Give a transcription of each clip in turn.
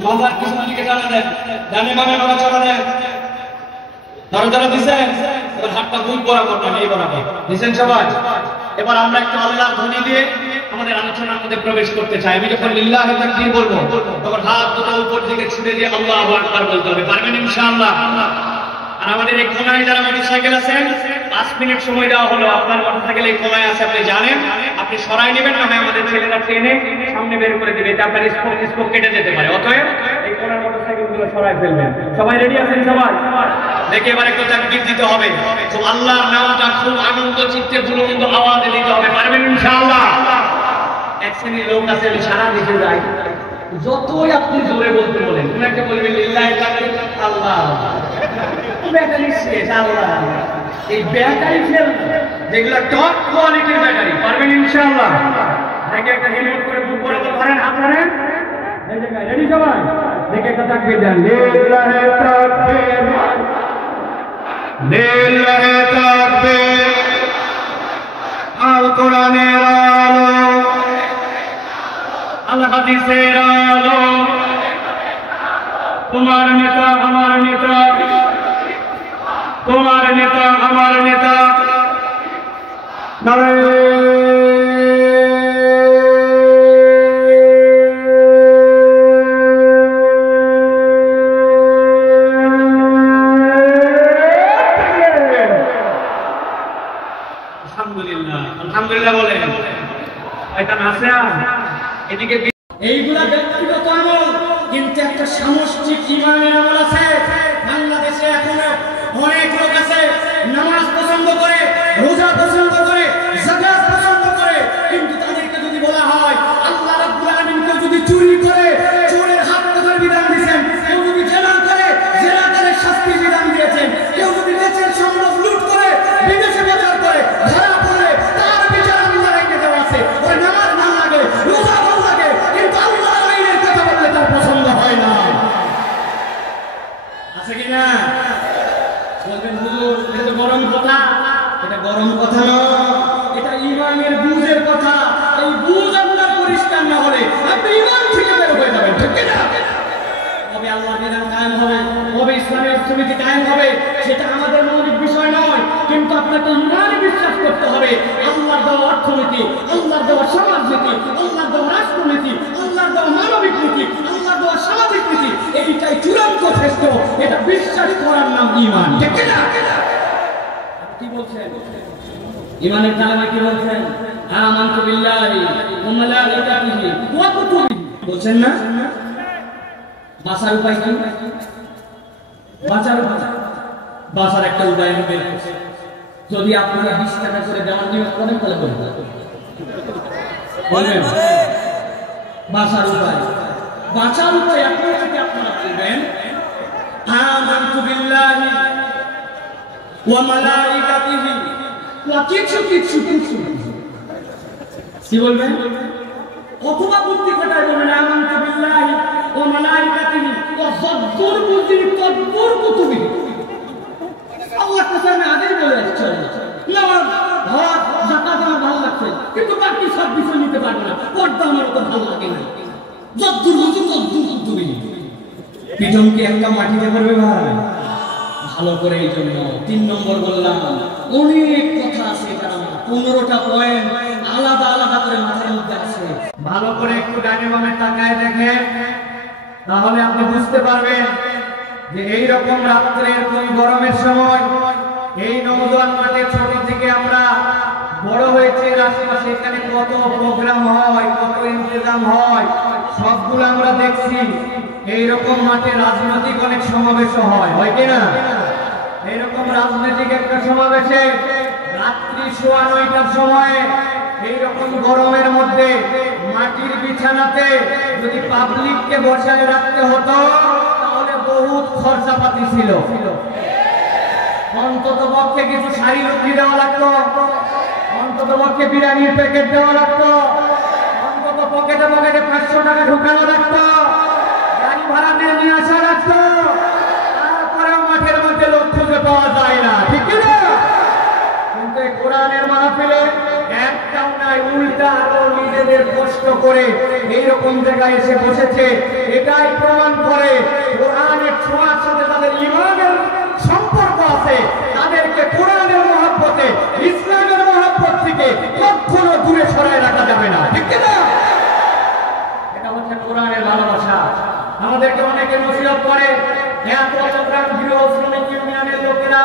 মাজার পিছন দিকে টানা দেন, ডানে বামে নড়াচড়া দেন। নড়াচড়া দিচ্ছেন, এবার হাতটা বুক বরাবর না এই বরাবর দিচ্ছেন সবাই। এবার আমরা একটু আল্লাহর ধ্বনি দিয়ে আমাদের আলোচনার মধ্যে প্রবেশ করতে চাই। আমি যখন লিল্লাহি তাকবীর বলবো তখন হাত দুটো উপর দিকে ছুড়ে দিয়ে আল্লাহু আকবার বলতে হবে। পারবেন ইনশাআল্লাহ? আর আমাদের এই কোনায় যারা মোটরসাইকেল আছেন 5 মিনিট সময় দেওয়া হলো। আপনার মোটরসাইকেল এই কোনায় আছে, আপনি জানেন, আপনি সরাই নেবেন না, আমাদের ছেলেরা ট্রেনে সামনে বের করে দিবে, এতে আপনার স্পোক কেটে যেতে পারে। অতএব এই কোনার মোটরসাইকেলগুলো সরাই ফেলবেন। সবাই রেডি আছেন? সবাই দেখে এবার একটু তাকবীর দিতে হবে। খুব আল্লাহর নামটা খুব আনন্দ চিত্তে বুলন্দ আওয়াজে দিতে হবে। পারবেন ইনশাআল্লাহ? এক শ্রেণীর লোক আছে সারা দেশে যায়, যতই আপনি জোরে বলতে বলেন ওনাকে বলবেন লিল্লাহি তাকবীর আল্লাহ, ব্যাটারি শেষ আল্লাহ। এই ব্যাটারি ফেল যেগুলো টপ কোয়ালিটির ব্যাটারি। পারবেন ইনশাআল্লাহ? দেখে একটা হেলমেট করে বুক বরাবর ধরেন, হাত ধরেন, এই জায়গায় রেডি সবাই। দেখে একটা তাকবীর দেন, লিল্লাহি তাকবীর, লিল্লাহি তাকবীর, আল কোরআনের আলো, আল হাদিসের আলো, তোমার নেতা আমার নেতা, তোমার নেতা আমার নেতা, নারায়ে আলহামদুলিল্লাহ। আলহামদুলিল্লাহ বলেন। এটা নাচে এদিকে এইগুলা ব্যক্তিগত আমল, কিন্তু একটা সামষ্টিক ঈমানের আমল আছে। বাংলাদেশে এখনো অনেক লোক আছে নামাজ পছন্দ করে, রোজা পছন্দ করে, যাকাত পছন্দ করে, কিন্তু তাদেরকে যদি বলা হয় আল্লাহ রাব্বুল আলামিন কেউ যদি চুরি করে চোরের হাত কাটার বিধান দিয়েছেন, কেউ যদি জেনা করে জেনাকারের শাস্তির বিধান দিয়েছেন, কেউ যদি দেশের সম্পদ লুট করে বিদেশে পাচার করে ধরা পড়ে তার বিচার আল্লাহর আইনে দেওয়া আছে। ওই নামাজ না লাগে, রোজা না লাগে, কিন্তু আল্লাহর আইনের কথা বললে তার পছন্দ হয় না। আছে কি না? বলবেন হুজুর এটা তো গরম কথা। এটা গরম কথা নয়, এটা ঈমানের বুঝের কথা। এই বুঝ আপনার পরিষ্কার না হলে আপনি ঈমান থেকে বের হয়ে যাবেন, ঠিক না? কবে আল্লাহর বিধান কায়েম হবে, কবে ইসলামের সমিতি কায়েম হবে, সেটা আমাদের মৌলিক বিষয় নয়, কিন্তু আপনাকে ঈমানে বিশ্বাস করতে হবে। আল্লাহর দেওয়া অর্থনীতি, আল্লাহর দেওয়া সমাজনীতি, আল্লাহর দেওয়া রাষ্ট্রনীতি, আল্লাহর দেওয়া মানবিক নীতি, আল্লাহর দেওয়া সামাজিক নীতি, এইটাই চূড়ান্ত শ্রেষ্ঠ। এটা বিশ্বাস করার নাম ঈমান, ঠিক না? কি বলছেন? ঈমানের কালামে কি বলছেন? আমানতু বিল্লাহি ওয়া মালাইকাতিহি ওয়া কুতুবিহি বলছেন না? বাঁচার উপায় কি? বাঁচার উপায়, বাঁচার একটা উপায় আমি বের করছি। যদি আপনারা 20 টাকা করে দেওয়ার নিয়ম করেন তাহলে বলবেন বাঁচার উপায়। বাঁচার উপায় আপনারা যদি আপনারা বলবেন আমানতু বিল্লাহি ওয়া মালাইকাতিহি ওয়া কিছু কি বলবেন? অথবা বুদ্ধি খাটায় বলবেন আমানতু বিল্লাহি ওয়া মালাইকাতিহি ওয়া যাদ্দুর বুদ্দির তদ্দুর কুতুবিহি। আল্লাহ তাআলা আগেই বলে আসছে নামাজ হজ যাকাত আমার ভালো লাগছে, কিন্তু বাকি সব বিষয় নিতে পারবে না, পর্দা আমার তো ভালো লাগে না। যাদ্দুর বুদ্দির তদ্দুর কুতুবিহি। পিঠনকে একটা মাটিতে পড়বে ভাই ভালো করে। এই জন্য 3 নম্বর বললাম, অনেক কথা আছে, কারণ 15টা পয়েন্ট আলাদা আলাদা করে মাথার মধ্যে আছে। ভালো করে একটু ডানে বামে তাকায় দেখেন, তাহলে আপনি বুঝতে পারবেন যে এই রকম রাত্রে এরকম গরমের সময় এই নওজোয়ান মাঠে ছোট থেকে আমরা বড় হয়েছে, আশেপাশে এখানে কত প্রোগ্রাম হয়, কত ইন্তজাম হয়, সবগুলো আমরা দেখছি। এইরকম মাঠে রাজনৈতিক অনেক সমাবেশ হয় কিনা? এইরকম রাজনৈতিক একটা সমাবেশে রাত্রি 9:15টার সময় এইরকম গরমের মধ্যে মাটির বিছানাতে যদি পাবলিককে বসায় রাখতে হতো তাহলে বহুত খরচাপাতি ছিল। অন্তত পক্ষে কিছু শাড়ি লুকিয়ে দেওয়া লাগতো, অন্তত পক্ষে বিরিয়ানির প্যাকেট দেওয়া লাগতো, অন্তত পকেটে 500 টাকা ঢুকানো লাগতো, গাড়ি ভাড়া দিয়ে নিয়ে আসা লাগতো। তারপরেও মাঠের মধ্যে লোক খুঁজে পাওয়া যায় না, ঠিক না? কিন্তু কোরআনের মাহফিলে একটাও নাই, উল্টা আরো নিজেদের কষ্ট করে এইরকম জায়গায় এসে বসেছে। এটাই প্রমাণ আমাদেরকে নসিহত করে। এত চট্টগ্রাম গৃহ শ্রমিক ইউনিয়নের লোকেরা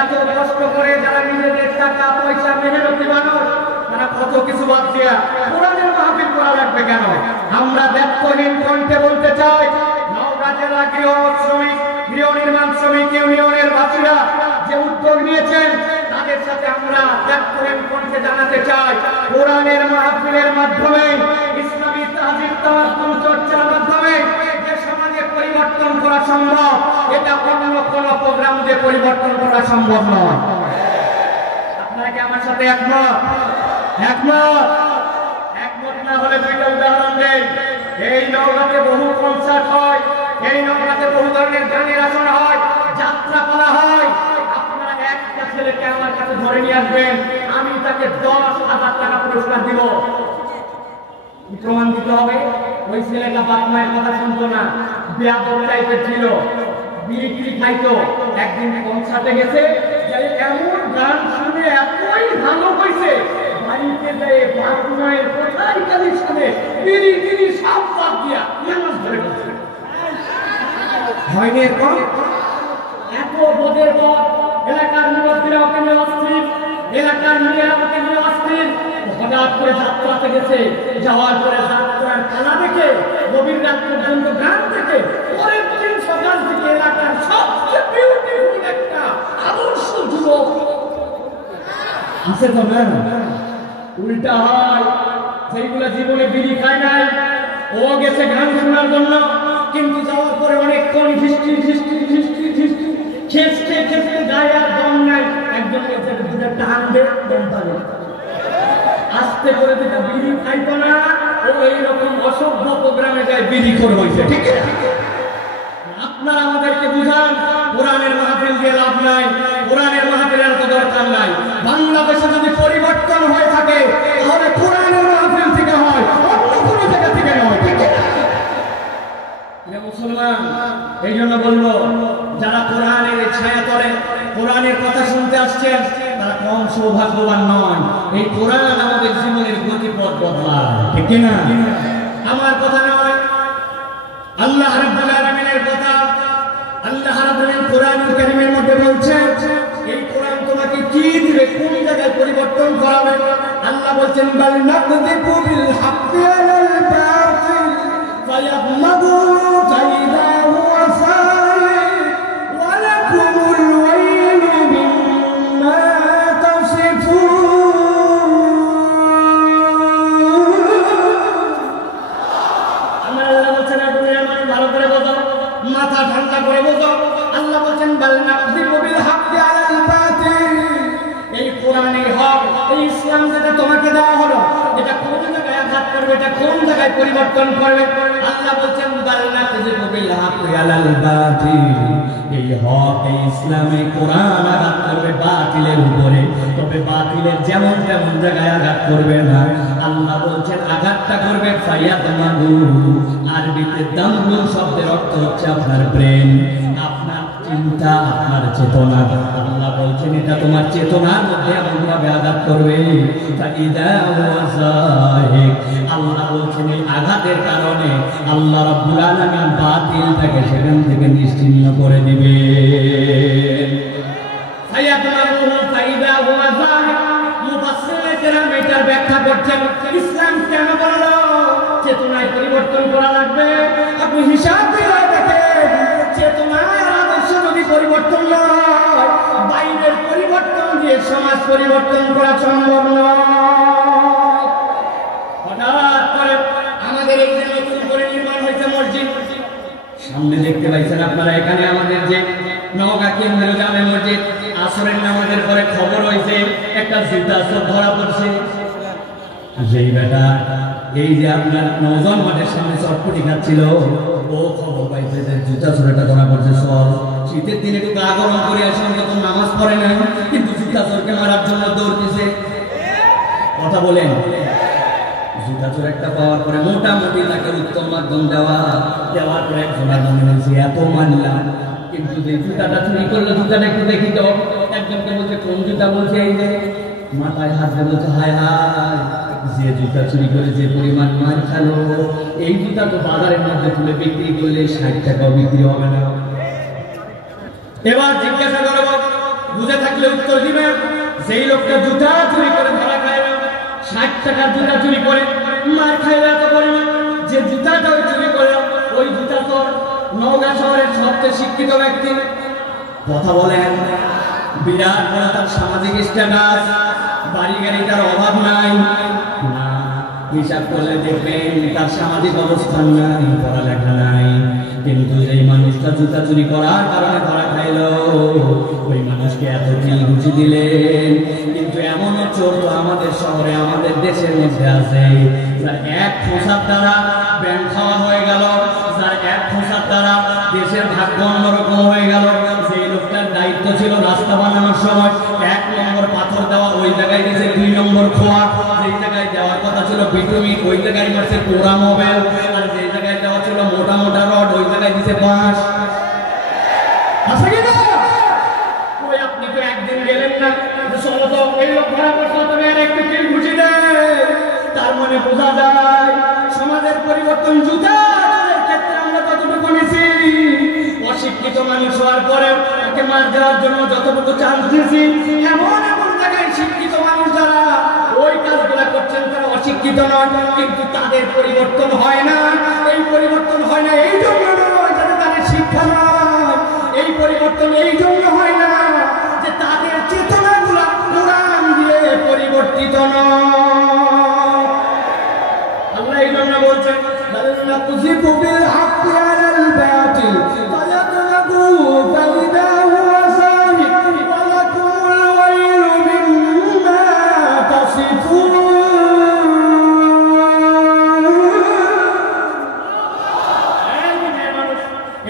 এত কষ্ট করে, যারা নিজেদের টাকা পয়সা মেহনতি মানুষ, তারা কত কিছু বাদ দিয়া কোরআনের মাহফিল করা লাগবে কেন? আমরা ব্যর্থহীন কণ্ঠে বলতে চাই, নওগাঁ জেলা গৃহ শ্রমিক, গৃহ নির্মাণ শ্রমিক ইউনিয়নের বাসীরা যে উদ্যোগ নিয়েছেন, তাদের সাথে আমরা ব্যর্থহীন কণ্ঠে জানাতে চাই, কোরআনের মাহফিলের মাধ্যমে, ইসলামী তাহজিব তাওয়াক্কুল চর্চার মাধ্যমে যে সমাজে পরিবর্তন করা সম্ভব, এটা অন্য কোনো প্রোগ্রাম দিয়ে পরিবর্তন করা সম্ভব নয়। আপনারা কি আমার সাথে একমত? একমত? একমত না হলে দুইটা উদাহরণ দেই। এই নওগাঁতে বহু কনসার্ট হয়, এই নওগাঁতে বহু ধরনের গানের আসর হয়, যাত্রা করা হয়। আপনারা একটা ছেলেকে আমার কাছে ধরে নিয়ে আসবেন, আমি তাকে 10,000 টাকা পুরস্কার দিব। প্রমাণ দিতে হবে ওই ছেলেটা বাপ মায়ের কথা শুনতো না, বেয়াদব টাইপের ছিল, বিড়ি টিড়ি খাইতো। একদিন কনসার্টে গেছে, এমন গান শুনে এতই ভালো হয়েছে, বাড়িতে যেয়ে বাপ মায়ের কোথায় কালি শুনে বিড়ি টিড়ি সব বাদ দিয়া নামাজ ধরে বসে। হয়নি এরকম? এত বোধের পর এলাকার মুরব্বীরা ওকে নিয়ে অস্থির, এলাকার মেয়েরা ওকে নিয়ে অস্থির। হঠাৎ করে যাত্রাতে গেছে, যাওয়ার পরে যাত্রার খেলা দেখে গভীর রাত পর্যন্ত গান দেখে পরের দিন সকাল থেকে এলাকার সবচেয়ে বিউটিফুল একটা আদর্শ যুবক আছে তো না? উল্টা হয়, সেইগুলা জীবনে বিড়ি খায় নাই, ও গেছে গান শোনার জন্য, কিন্তু যাওয়ার পরে অনেকক্ষণ ঝিষ্টি ঝিষ্টি ঝিষ্টি ঝিষ্টি খেসতে খেসতে গায়ে আর দম নাই। একজন গেছে দুটা টান দে, দম পাবে, আস্তে করে যেটা বিড়ি খাইতো না, ও এইরকম অসভ্য প্রোগ্রামে যায় বিড়ি করে হয়েছে। ঠিক আছে, আপনারা আমাদেরকে বুঝান, কোরআনের মাহফিল দিয়ে লাভ নাই, কোরআনের মাহফিলের তো দরকার নাই। বাংলাদেশে যদি পরিবর্তন হয়ে থাকে, তাহলে কোরআনের মাহফিল থেকে হয়, অন্য কোনো জায়গা থেকে নয়। ঠিক আছে মুসলমান, এই জন্য বলবো, যারা কোরআনের ছায়া তলে কোরআনের কথা শুনতে আসছেন, তারা কম সৌভাগ্যবান নয়। এই কোরআন আমাদের জীবনের গতিপথ বদলায়। ঠিক না? আমার কথা নয়, আল্লাহ রাব্বুল আলামিনের কথা। আল্লাহ রাব্বুল আলামিন কোরআনুল কারীমের মধ্যে বলছেন, এই কোরআন তোমাকে কি দিবে, কোন জায়গায় পরিবর্তন করাবে। আল্লাহ বলছেন, বাল নাকযিবু বিল হাক্কি আলাল বাতিল ফায়াদমাগু ফাইদা হুয়া সাইর ওয়া লাকুমুল ওয়াইলু মিম্মা তাসিফুন। আল্লাহ বলছেন, ভালো করে বোঝো, মাথা ঠান্ডা করে বোঝো। আল্লাহ বলছেন, বাল নাকযিবু বিল হাক্কি আলাল বাতিল, এই কোরআনের হক, এই ইসলাম যেটা তোমাকে দেওয়া হলো, এটা কোন জায়গায় আঘাত করবে, এটা কোন জায়গায় পরিবর্তন করবে। আল্লাহ বলছেন, বাল নাকযিবু বিল হাক্কি আলাল বাতিল, এই হক, এই ইসলামে কোরআন আঘাত করবে বাতিলের উপরে, তবে বাতিলের যেমন তেমন জায়গায় আঘাত করবে না। আল্লাহ বলছেন, আঘাতটা করবে ফায়াদমাগু। আরবিতে দামগুন শব্দের অর্থ হচ্ছে আপনার ব্রেন, আপনার চিন্তা, আপনার চেতনা। আল্লাহ বলছেন, এটা তোমার চেতনার মধ্যে এমনভাবে আঘাত করবে, আল্লাহ বলছেন, এই আঘাতের কারণে আল্লাহ রাব্বুল আলামিন বাতিলটাকে সেখান থেকে নিশ্চিহ্ন করে দিবে। এটার ব্যাখ্যা করছেন, ইসলাম কেন বলল চেতনায় পরিবর্তন করা লাগবে। আপনি হিসাব দিয়ে দেখেন, চেতনার আদর্শ যদি পরিবর্তন না হয়, বাইরের পরিবর্তন দিয়ে সমাজ পরিবর্তন করা সম্ভব নয়। হঠাৎ করে আমাদের এই যে নতুন করে নির্মাণ হয়েছে মসজিদ, সামনে দেখতে পাইছেন আপনারা, এখানে আমাদের যে নওগাঁ কেন্দ্রীয় জামে মসজিদ, আসরের নামাজের পরে খবর হয়েছে একটা জুতা চোর ধরা পড়ছে। যেই বেটা এই যে আপনার নওজোয়ান মাঠের সামনে চটপটি খাচ্ছিল, ও খবর পাইছে যে জুতা চোরটা ধরা পড়ছে। সব শীতের দিনে একটু গা গরম করে আসেন, তখন নামাজ পড়ে নাই, কিন্তু জুতা চোরকে মারার জন্য দৌড় দিছে। কথা বলেন, জুতা চোর একটা পাওয়ার পরে মোটামুটি তাকে উত্তম মাধ্যম দেওয়ার পরে ঘোড়ার মনে হয়েছে এত মানলাম, কিন্তু যে জুতাটা চুরি করলো, জুতাটা একটু দেখি তো। একজনকে বলছে, কোন জুতা? বলছে এই যে। মাথায় হাত দিয়ে বলছে, হায় হায়, যে জুতা চুরি করে যে পরিমাণ মার খালো, এই জুতা তো বাজারের মধ্যে তুলে বিক্রি করলে এই 60 টাকাও বিক্রি হবে না। এবার জিজ্ঞাসা করব, বুঝে থাকলে উত্তর দিবেন। যেই লোকটা জুতা চুরি করে ধরা খায় না, 60 টাকার জুতা চুরি করে মার খাইলে এত করে না, যে জুতাটা ওই চুরি করে ওই জুতা তোর নওগাঁ শহরের সবচেয়ে শিক্ষিত ব্যক্তি, কথা বলেন, বিরাট বড় তার সামাজিক স্ট্যাটাস, বাড়ি গাড়ি তার অভাব নাই, না হিসাব করলে দেখবেন তার সামাজিক অবস্থান নাই, পড়ালেখা নাই, কিন্তু এই মানুষটা জুতা চুরি করার কারণে ধরা খাইল, ওই মানুষকে এত কিল ঘুষি দিলেন। কিন্তু এমনও চোর তো আমাদের শহরে আমাদের দেশের মধ্যে আছে, যার এক খোঁচার দ্বারা ব্যাংক খাওয়া হয়ে গেল, যার এক খোঁচার দ্বারা দেশের ভাগ্য অন্যরকম হয়ে গেল। সেই লোকটার দায়িত্ব ছিল রাস্তা বানানোর সময় 1 নম্বর পাথর দেওয়া, ওই জায়গায় দিয়েছে 2 নম্বর খোয়া, যেই জায়গায় দেওয়ার কথা ছিল বিটুমিন ওই জায়গায় মারছে পোড়া মোবাইল, আর যেই জায়গায় দেওয়া ছিল মোটা মোটা রড ওই জায়গায় দিয়েছে বাঁশ। আছে কি না? ওই আপনি তো একদিন গেলেন না, চলো তো এই লোক ধরা পড়ছে, তবে আর একটু কিল ঘুষি দেয়, তার মানে বোঝা যায় সমাজের পরিবর্তন জুতা ক্ষেত্রে আমরা ততটুকু নিছি। অশিক্ষিত মানুষ হওয়ার পরে তাকে মার দেওয়ার জন্য যতটুকু চান্স দিয়েছি, এমন এমন জায়গায় শিক্ষিত মানুষ যারা ওই কাজগুলা করছেন তারা অশিক্ষিত নয়, কিন্তু তাদের পরিবর্তন হয় না। এই পরিবর্তন হয় না এই জন্য নয় যাতে তাদের শিক্ষা নয়, এই পরিবর্তন এই জন্য হয় না যে তাদের চেতনাগুলা কোরআন দিয়ে পরিবর্তিত নয়। আল্লাহ এই জন্য বলছেন নাকুযিবু বিল হাক্কি আলাল বাতিল ফায়াদলাবু ফাইদা হুয়া সামিক ওয়া লাকুমুল ওয়াইলু মিম্মা তাসিফুন।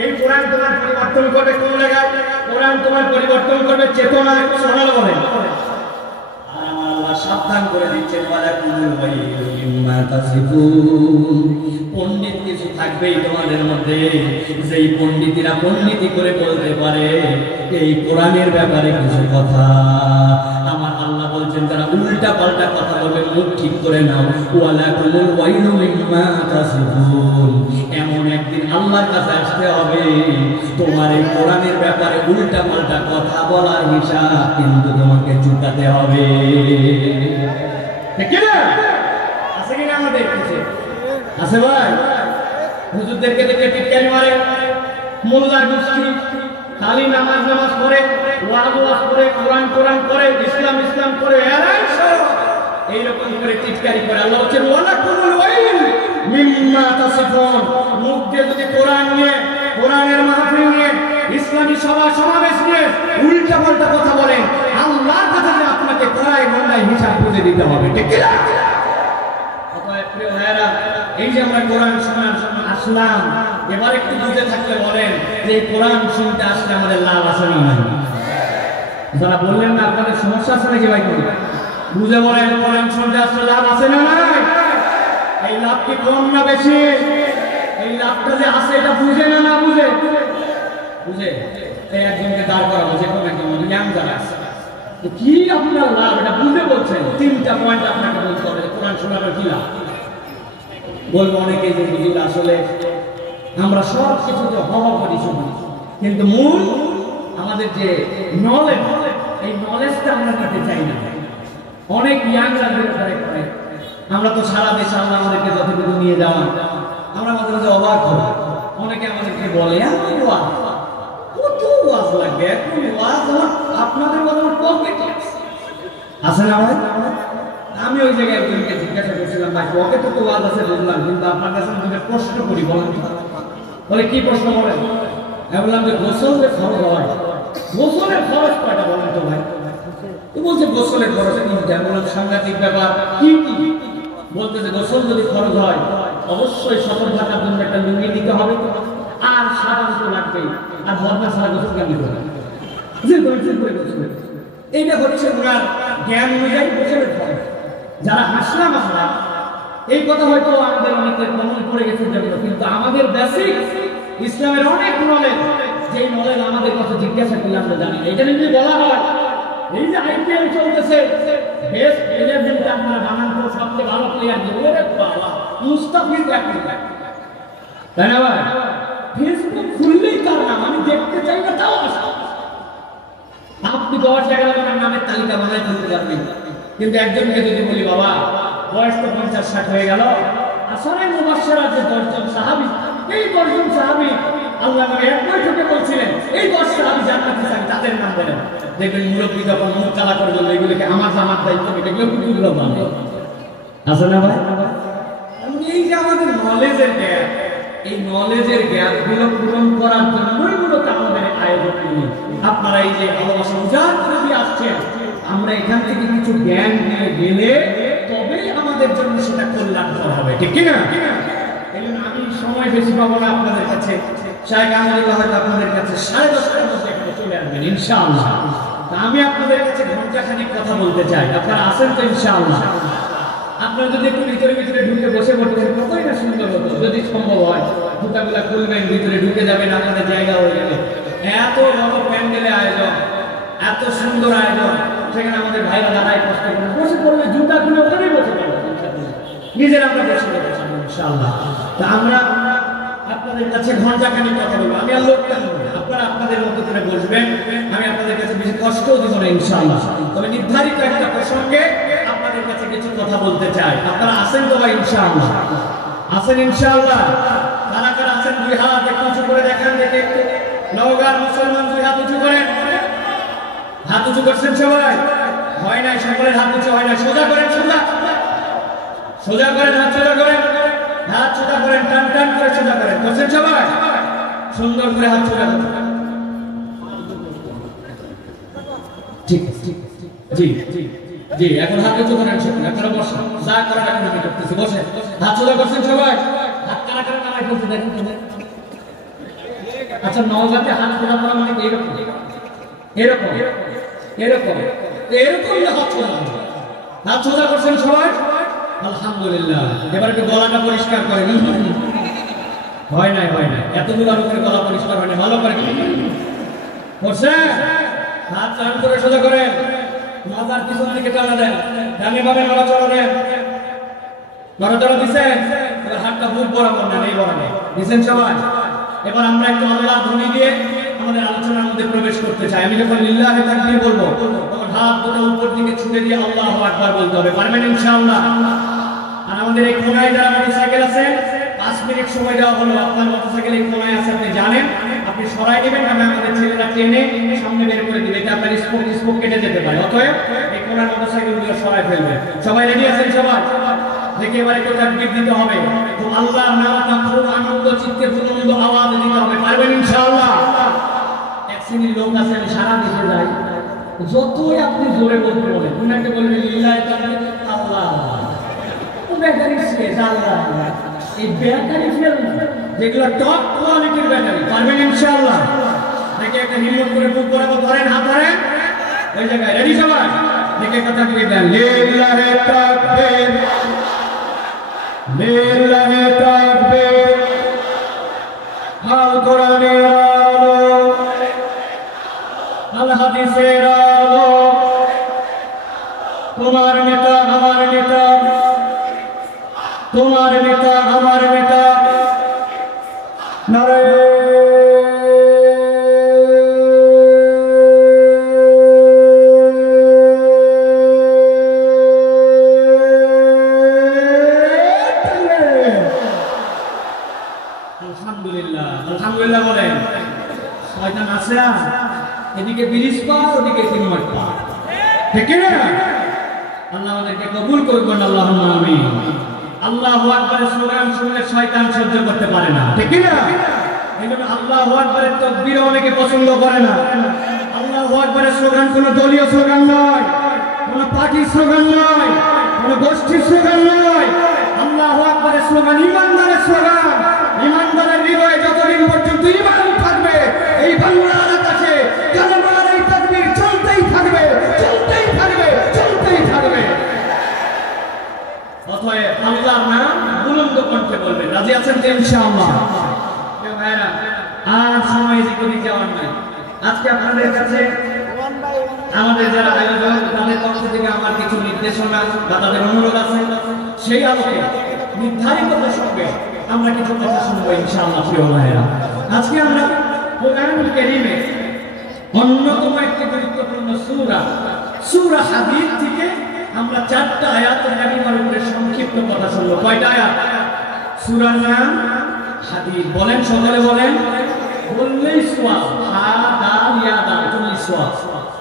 এই কোরআন তোমার পরিবর্তন করবে কোন জায়গায়? কোরআন তোমার পরিবর্তন করবে চেতনা। সোনাল বলেন, সাবধান করে দিচ্ছেন, পণ্ডিত কিছু থাকবেই তোমাদের মধ্যে, যেই পণ্ডিতেরা পণ্ডিতি করে বলতে পারে এই কোরআনের ব্যাপারে কিছু কথা। আমার আল্লাহ বলছেন যারা উল্টা পাল্টা কথা বলবে মুখ ঠিক করে নাও, ওয়ালাকুমুল ওয়াইলু মিম্মা তাসিফুন। এমন একদিন আল্লাহর কাছে আসতে হবে, তোমার এই কোরআনের ব্যাপারে উল্টা পাল্টা কথা বলার হিসাব কিন্তু তোমাকে চুকাতে হবে। ঠিক না? আছে কিনা আমাদের কাছে? আছে ভাই? হুজুরদেরকে দেখে টিটকারি মারে, মোল্লার গোষ্ঠী খালি নামাজ নামাজ করে, ওয়াজ ওয়াজ করে, কোরআন কোরআন করে, ইসলাম ইসলাম করে, এইরকম করে টিটকারি করে। আল্লাহ বলছেন ওয়ালাকুমুল ওয়াইল মিম্মা তাসিফুন। মুখ দিয়ে যদি কোরআন নিয়ে, কোরআনের মাহফিল নিয়ে, ইসলামী সভা সমাবেশ নিয়ে উল্টা পাল্টা কথা বলেন, আল্লাহর কাছে যে আপনাকে কড়াই গন্ডায় হিসাব বুঝে দিতে হবে। ঠিক কি না? এই যে আমরা কোরআন শোনার জন্য আসলাম, এবার একটু বুঝে থাকলে বলেন যে এই কোরআন শুনতে আসলে আমাদের লাভ আছে না নাই? যারা বললেন না আপনাদের সমস্যা আছে নাকি ভাই? বুঝে বলেন কোরআন শুনতে আসলে লাভ আছে না নাই? এই লাভ কি কম না বেশি? এই লাভটা যে আছে এটা বুঝে না, না বুঝে? বুঝে। এই একজনকে দাঁড় করা বুঝে, কোন একজন ইয়াং যারা আছে, কি আপনার লাভ এটা বুঝে বলছেন। 3টা পয়েন্ট আপনাকে বলতে হবে কোরআন শোনার কি লাভ। বলবো অনেকে যে বুঝিল আসলে আমরা সব কিছুতে হওয়া করি শুনি, কিন্তু মূল আমাদের যে নলেজ, এই নলেজটা আমরা নিতে চাই না। অনেক ইয়াংরা করে, আমরা তো সারা দেশে আল্লাহ আমাদেরকে যতটুকু নিয়ে যাওয়া, আমরা মাঝে মাঝে অবাক হই। অনেকে আমাদেরকে বলে কত ওয়াজ লাগবে, আপনাদের পকেট আছে না ভাই? আমি ওই জায়গায় একজনকে জিজ্ঞাসা করছিলাম, ভাই পকেটে তো ওয়াজ আছে বুঝলাম, কিন্তু আপনার কাছে আমি প্রশ্ন করি, বলেন বলে কি প্রশ্ন বলেন? আমি বললাম যে গোসলের খরচ হয়, গোসলের খরচ কয়টা বলেন তো ভাই? তো বলছে গোসলের খরচ কিনতে। আমি বললাম সাংঘাতিক ব্যাপার, কি কি? বলতে যে গোসল যদি খরচ হয় অবশ্যই শপথ থাকার জন্য একটা লুঙ্গি নিতে হবে, আর সাদা তো লাগবেই, আর বদনা সারা গোসল কেন দিতে হবে? এইটা হচ্ছে ওনার জ্ঞান অনুযায়ী গোসলের খরচ। যারা হাসলাম আসলাম এই কথা হয়তো আমাদের অনেকের কমন পড়ে গেছে, কিন্তু আমাদের বেসিক ইসলামের অনেক নলেজ, যেই নলেজ আমাদের কাছে জিজ্ঞাসা করলে আমরা জানি না। এটা যদি বলা হয় এই যে আইপিএল চলতেছে, বেস্ট 11টা আমরা বানান তো সবচেয়ে ভালো প্লেয়ার দিয়ে, ওরে বাবা মুস্তাফিজ দেখেন, তাই না ভাই? আপনি 10-11 জনের নামের তালিকা বানাই ফেলতে পারবেন, কিন্তু একজনকে যদি বলি বাবা বয়স তো 50-60 হয়ে গেল, আসরে মুবাশশারা যে 10 জন সাহাবী, এই 10 জন সাহাবী আল্লাহ নবী এক বৈঠকে বলছিলেন এই 10 সাহাবী জান্নাতে যাবে, তাদের নাম বলেন। দেখবেন মুরব্বী যখন মুখ কালা করে বলল এগুলোকে আমার দায়িত্ব, এগুলো কুকুরগুলো বানাবে, আছে না ভাই? এই যে আমাদের নলেজের গ্যাপ, এই নলেজের গ্যাপগুলো পূরণ করার জন্যই মূলত আমাদের আয়োজন করি। আপনারা এই যে ভালোবাসা উজাড় করে দিয়ে আসছেন, আমরা এখান থেকে কিছু জ্ঞান নিয়ে গেলে তবেই আমাদের জন্য সেটা কল্যাণকর হবে, ঠিক কিনা? এই জন্য আমি সময় বেশি পাবো না আপনাদের কাছে। শাইখ আহমদুল্লাহ হয়তো আপনাদের কাছে 10:30টার মধ্যে এখানে চলে আসবেন ইনশাআল্লাহ। আমি আপনাদের কাছে ঘন্টাখানিক কথা বলতে চাই, আপনারা আসেন তো ইনশাআল্লাহ? আপনারা যদি একটু ভিতরে ভিতরে ঢুকে বসে পড়তেন কতই না সুন্দর হতো, যদি সম্ভব হয় জুতাগুলা খুলবেন, ভিতরে ঢুকে যাবেন, আপনাদের জায়গা হয়ে যাবে। এত বড় প্যান্ডেলে আয়োজন, এত সুন্দর আয়োজন, সেখানে আমাদের ভাইরা দাঁড়ায় কষ্ট করে বসে পড়লে জুতা খুলে ওখানেই বসে পড়বে, নিজের আমরা বসে পড়বো ইনশাআল্লাহ। তা আমরা আপনাদের কাছে ঘন্টাখানিক কথা বলবো, আমি আর লোকটা নেবো, আপনারা আপনাদের মতো করে বসবেন, আমি আপনাদের কাছে বেশি কষ্ট দিব না ইনশাআল্লাহ। তবে নির্ধারিত একটা প্রসঙ্গে আপনাদের কাছে কিছু কথা বলতে চাই। আপনারা আসেন তো ভাই ইনশাআল্লাহ? আসেন ইনশাআল্লাহ? কারা কারা আছেন দুই হাত একটু উঁচু করে দেখান, দেখে একটু। নওগাঁর মুসলমান দুই হাত উঁচু করেন। হাত উঁচু করছেন সবাই? হয় নাই, সকলের হাত উঁচু হয় না। সোজা করেন, সোজা সোজা করেন, হাত সোজা করেন, হাত সোজা করেন, টান টান করে সোজা করেন। করছেন সবাই? সুন্দর করে হাত সোজা করেন। ঠিক আছে, জি জি জি, এখন হাত উঁচু করেন সকলে, আপনারা বসেন, যা করার এখন আমি করতেছি, বসেন। হাত সোজা করছেন সবাই? হাত কারা কারা নামাই ফেলছে দেখেন তো। আচ্ছা, নওগাঁতে হাত সোজা করা মানে এরকম এরকম এরকম এরকম হাত সোজা, হাত সোজা করছেন সবাই? আলহামদুলিল্লাহ। এবার একটু গলাটা পরিষ্কার করেন। হয় নাই, হয় নাই, এতগুলো লোকের গলা পরিষ্কার হয় না, ভালো করে করছেন? হাত টান করে সোজা করেন, মাথার পিছন দিকে টানা দেন, ডানে বামে নড়াচড়া দেন। নড়াচড়া দিচ্ছেন? এবার হাতটা বুক বরাবর নেন, এই বরাবর দিচ্ছেন সবাই? এবার আমরা একটু আল্লাহর ধ্বনি দিয়ে আমাদের আলোচনার মধ্যে প্রবেশ করতে চাই। আমি যখন লিল্লাহি তাকবীর বলবো তখন হাত দুটো উপর দিকে ছুঁড়ে দিয়ে আল্লাহু আকবার বলতে হবে, পারবেন ইনশাআল্লাহ? আর আমাদের এই কোনায় যারা মোটরসাইকেল আছে 5 মিনিট সময় দেওয়া হলো, আপনার মোটরসাইকেল এই কোনায় আছে, আপনি জানেন, আপনি সরাই নেবেন, আমি আমাদের ছেলেরা টেনে সামনে বের করে দিবে, এটা আপনার স্পোক কেটে যেতে পারে, অতএব এই কোনার মোটরসাইকেলগুলো সরাই ফেলবে। সবাই রেডি আছেন? সবাই দেখে এবার একটু তাকবীর দিতে হবে, তো আল্লাহর নামটা খুব আনন্দ চিত্তে পূর্ণ আওয়াজে দিতে হবে, পারবেন ইনশাআল্লাহ? এক শ্রেণীর লোক আছে, আমি সারা দেশে যাই, যতই আপনি জোরে বলতে বলেন, উনাকে বলবেন লিল্লাহি তাকবীর, আল্লাহ ব্যাটারি শেষ, আল্লাহ। এই ব্যাটারি ফেল যেগুলো টপ কোয়ালিটির ব্যাটারি, পারবেন ইনশাআল্লাহ? দেখে একটা হিম্মত করে বুক বরাবর ধরেন, হাত ধরেন ওই জায়গায়, রেডি সবাই? দেখে কথা দিয়ে দেন, লিল্লাহি তাকবীর, লিল্লাহি তাকবীর। আল কোরআনের আলো, আল হাদিসের আলো, তোমার নেতা আমার নেতা, তোমার নেতা আমার নেতা, নারে আলহামদুলিল্লাহ, আলহামদুলিল্লাহ বলেন। শয়তান আছে, এদিকে 20 পা, ওদিকে 3 পা, ঠিক না? আল্লাহ আমাদেরকে কবুল করবেন, আল্লাহুম্মা আমিন। আল্লাহু আকবারের স্লোগান শুনলে শয়তান সহ্য করতে পারে না, ঠিক না? এইজন্য আল্লাহু আকবারের তাকবীর অনেকে পছন্দ করে না। আল্লাহু আকবারের স্লোগান কোনো দলীয় স্লোগান নয়, কোনো পার্টির স্লোগান নয়, কোনো গোষ্ঠীর স্লোগান নয়। আল্লাহু আকবারের স্লোগান ঈমানদারের স্লোগান। ঈমানদারের হৃদয়ে যতদিন পর্যন্ত ঈমান থাকবে, এই বাংলার আকাশে কালেমার এই তাকবীর চলতেই থাকবে, চলতেই থাকবে, চলতেই থাকবে। অতএব আল্লাহর নাম বুলন্দ কণ্ঠে বলবেন, রাজি আছেন তো ইনশাআল্লাহ? ভাইরা, আর সময় দিকে যাওয়ার নাই। আজকে আপনাদের কাছে আমাদের যারা আয়োজক তাদের পক্ষ থেকে আমার কিছু নির্দেশনা বা তাদের অনুরোধ আছে, সেই আলোকে নির্ধারিত প্রসঙ্গে আমরা কিছু কথা শুনবো ইনশাআল্লাহ। প্রিয় ভাইরা, আজকে আমরা কোরআনুল কারীমে অন্যতম একটি গুরুত্বপূর্ণ সূরা। সূরা হাদীদ থেকে আমরা 4টা আয়াতের কারিমার উপরে সংক্ষিপ্ত কথা শুনবো। কয়টা আয়াত? সূরার নাম হাদীদ। বলেন, সকলে বলেন। বললেই সওয়াব। হা দাল ইয়া দাল বললেই সওয়াব।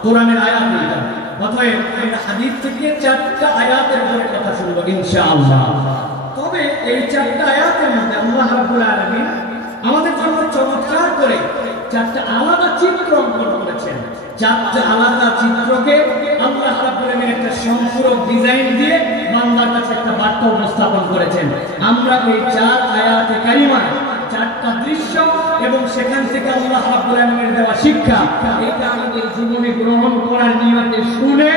কোরআনের আয়াত এটা। অতএব আমরা হাদীদ থেকে 4টা আয়াতের উপরে কথা শুনবো ইনশাআল্লাহ। তবে এই 4টা আয়াতের মধ্যে আল্লাহ রাব্বুল আলামিন আমাদের জন্য চমৎকার করে 4টা আলাদা চিত্র অঙ্কন করেছেন। 4টা আলাদা চিত্রকে আল্লাহ রাব্বুল আলামিন একটা সম্পূরক ডিজাইন দিয়ে বান্দার কাছে একটা বার্তা উপস্থাপন করেছেন। আমরা এই 4 আয়াতে কারিমা 4টা দৃশ্য এবং সেখান থেকে আল্লাহ রাব্বুল আলামিনের দেওয়া শিক্ষা এটা আমাদের জীবনে গ্রহণ করার নিয়তে শুনে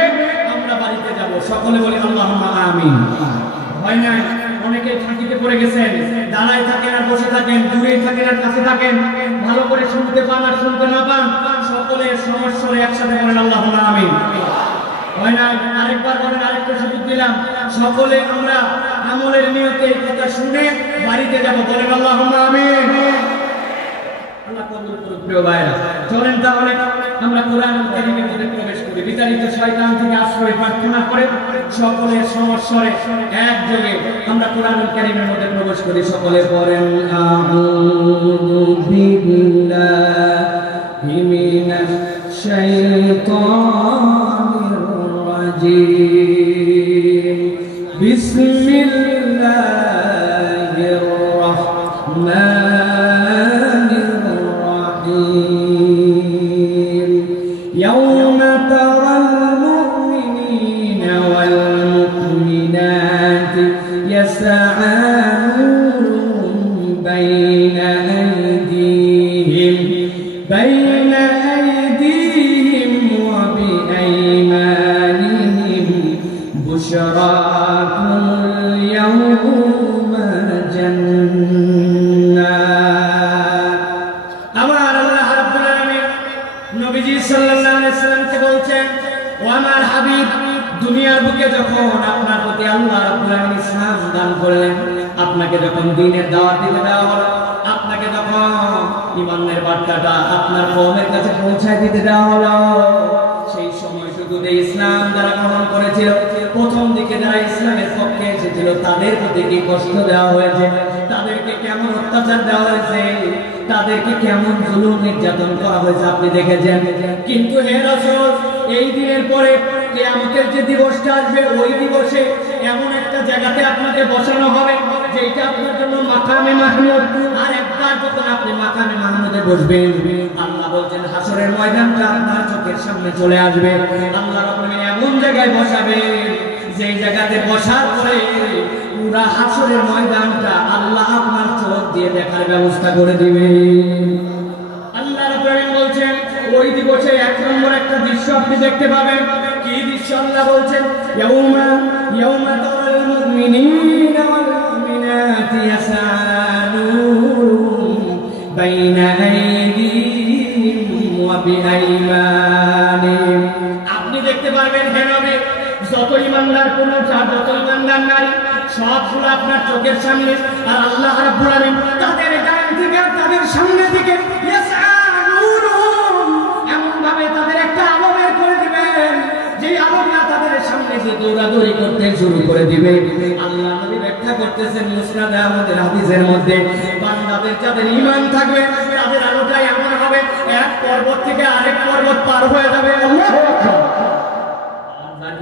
আমরা বাড়িতে যাব। সকলে বলি আল্লাহুম্মা আমিন। হয় না? অনেকে ফাঁকিতে পড়ে গেছেন, দাঁড়ায় থাকেন আর বসে থাকেন, দূরে থাকেন আর কাছে থাকেন, ভালো করে শুনতে পান আর শুনতে না পান, সকলে সমস্বরে একসাথে বলেন আল্লাহুম্মা আমিন। হয় না? আরেকবার বলেন, আরেকটা সুযোগ দিলাম। সকলে আমরা আমলের নিয়তে এই কথা শুনে বাড়িতে যাব। বলেন আল্লাহুম্মা আমিন। আল্লাহ কবুল করুন। প্রিয় ভাইরা, চলেন তাহলে আমরা কোরআনুল কারীমের মধ্যে প্রবেশ করি। বিতাড়িত শয়তান থেকে আশ্রয় প্রার্থনা করে সকলের সমস্বরে একযোগে আমরা কোরআনুল কারীমের মধ্যে প্রবেশ করি। সকলে পড়েন আউযু বিল্লাহি মিনাশ শাইতানির রাজীম। বিসমিল্লাহির রাহমানির রাহিম। ইয়াওমা তারাল মুমিনিনা ওয়াল মুমিনাতি ইয়াসআ নূরুহুম বাইনা আইদিহিম ওয়া বিআইমানিহিম বুশরাকুমুল ইয়াওমা জান্নাত। আমার আল্লাহ রাব্বুল আলামিন নবীজি সাল্লাল্লাহু আলাইহি সাল্লামকে বলছেন, ও আমার হাবিব, দুনিয়ার বুকে যখন আপনার প্রতি আল্লাহ রাব্বুল আলামিন ইসলাম দান করলেন, আপনাকে যখন দ্বীনের দাওয়াত দিতে দেওয়া হলো, আপনাকে যখন ঈমানের বার্তাটা আপনার কওমের কাছে পৌঁছায় দিতে দেওয়া হলো, সেই সময় শুধু যে ইসলাম যারা গ্রহণ করেছিল, প্রথম দিকে যারা ইসলামের পক্ষে এসেছিল, তাদের প্রতি কি কষ্ট দেওয়া হয়েছে, তাদেরকে কেমন অত্যাচার দেওয়া হয়েছে, তাদেরকে কেমন জুলুম নির্যাতন করা হয়েছে আপনি দেখেছেন। কিন্তু হে রাসূল, এই দিনের পরে কিয়ামতের যে দিবসটা আসবে, ওই দিবসে এমন একটা জায়গাতে আপনাকে বসানো হবে যেটা আপনার জন্য মাকামে মাহমুদ। আর একবার যখন আপনি মাকামে মাহমুদে বসবেন, আল্লাহ বলছেন হাসরের ময়দানটা আপনার চোখের সামনে চলে আসবে। আল্লাহ রাব্বুল আলামিন এমন জায়গায় বসাবেন যে জায়গাতে বসার পরে পুরা হাসরের ময়দানটা আল্লাহ আপনার চোখ দিয়ে দেখার ব্যবস্থা করে দিবেন। আল্লাহ রাব্বুল আলামিন বলছেন ওই দিবসে 1 নম্বর একটা দৃশ্য আপনি দেখতে পাবেন। কি দৃশ্য? আল্লাহ বলছেন ইয়াউমা তারাল মুমিনিনা ওয়াল মুমিনাতি ইয়াসআ নূরুহুম বাইনা আইদিহিম ওয়া বিআইমানিহিম। আপনি দেখতে পারবেন হে নবী, যত ঈমানদার যত ঈমানদার নারী সবগুলো আপনার চোখের সামনে। আর আল্লাহ রাব্বুল আলামিন তাদের ডান থেকে তাদের সামনে থেকে ইয়াসআ নূরুহুম, এমন ভাবে তাদের একটা আলো বের করে দিবেন যে আলোটা তাদের সামনে যে দৌড়াদৌড়ি করতে শুরু করে দিবে। আল্লাহ নবী ব্যাখ্যা করতেছেন মুসনাদ আহমদের হাদিসের মধ্যে, বান্দাদের যাদের ঈমান থাকবে তাদের আলোটা এমন হবে এক পর্বত থেকে আরেক পর্বত পার হয়ে যাবে। আল্লাহু আকবার।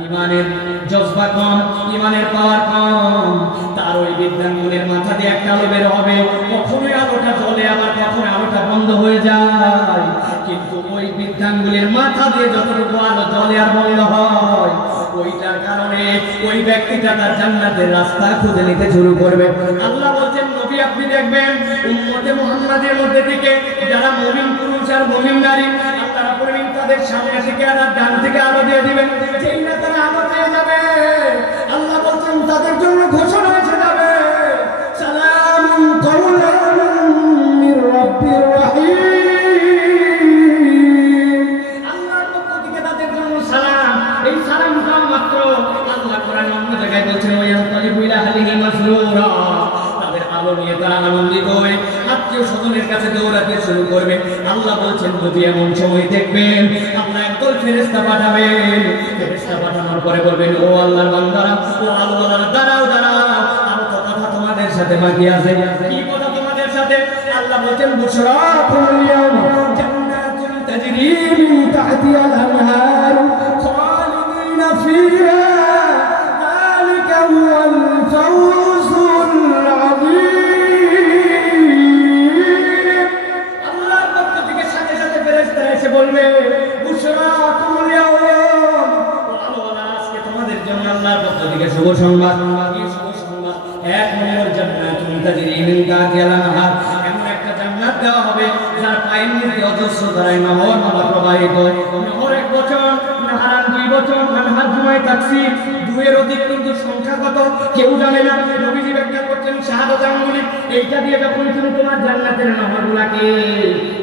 ইমানের জজবা কম, ইমানের পাওয়ার কম, তার ওই বিদ্যাঙ্গুলের মাথা দিয়ে একটা আলো বের হবে। কখনো আলোটা জ্বলে, আবার কখনো আলোটা বন্ধ হয়ে যায়। কিন্তু ওই বিদ্যাঙ্গুলের মাথা দিয়ে যতটুকু আলো জ্বলে আর বন্ধ হয়, ওইটার কারণে ওই ব্যক্তিটা তার জান্নাতের রাস্তা খুঁজে নিতে শুরু করবে। আল্লাহ বলছেন নবী আপনি দেখবেন উম্মতে মুহাম্মাদের মধ্যে থেকে যারা মুমিন পুরুষ আর মুমিন নারী, আল্লাহ রাব্বুল আলামিন তাদের সামনে থেকে আর ডান থেকে আলো দিয়ে দিবেন। যেই না তারা আলো পেয়ে যাবে, আল্লাহ বলছেন তাদের জন্য ঘোষণা এসে যাবে, সালামুন কাওলান মির রাব্বির রাহিম। আল্লাহর পক্ষ থেকে তাদের জন্য সালাম। এই সালামটা মাত্র আল্লাহ কোরআন অন্য জায়গায় বলছেন ওয়ায়ানতালিবু ইলা আহলিহি মাসরুরা, তাদের আলো নিয়ে তারা আনন্দিত হয়ে আত্মীয় স্বজনের কাছে দৌড়াতে দৌড়াতে শুরু করবে। আল্লাহ বলছেন যদি এমন সময় দেখবেন আল্লাহ একদল ফেরেশতা পাঠাবেন। ফেরেশতা পাঠানোর পরে বলবেন ও আল্লাহর বান্দারা, ও আল্লাহর দাঁড়াও দাঁড়াও, আরো তো কথা তোমাদের সাথে বাকি আছে। কি কথা তোমাদের সাথে? আল্লাহ বলছেন বুশরাকুল ইয়াওমা জান্নাতুন তাজরি মিন তাহতিহাল আনহার খালিদিনা ফিহা যালিকা হুয়াল ফাওজুল আযীম। আল্লাহর পক্ষ থেকে সাথে সাথে ফেরেশতারা এসে বলবে বুশরাকুল ইয়াওমা, আজকে তোমাদের জন্য আল্লাহর পক্ষ থেকে শুভ সংবাদ। কি শুভ সংবাদ? এক নম্বর জান্নাতুন তাজরি মিন তাহতিহাল আনহার, এমন একটা জান্নাত দেওয়া হবে যার পায়ের নিচে অজস্র ধারায় নহর নালা প্রবাহিত। নহর এক বছর, নাহারান 2 বছর, নাহার জুমায় তাকসীর, 2 এর অধিক কিন্তু সংখ্যা কত কেউ জানে না। নবীজি ব্যাখ্যা করছেন শাহাদাত আঙ্গুলি, এইটা দিয়ে যখন তুমি তোমার জান্নাতের নহরগুলোকে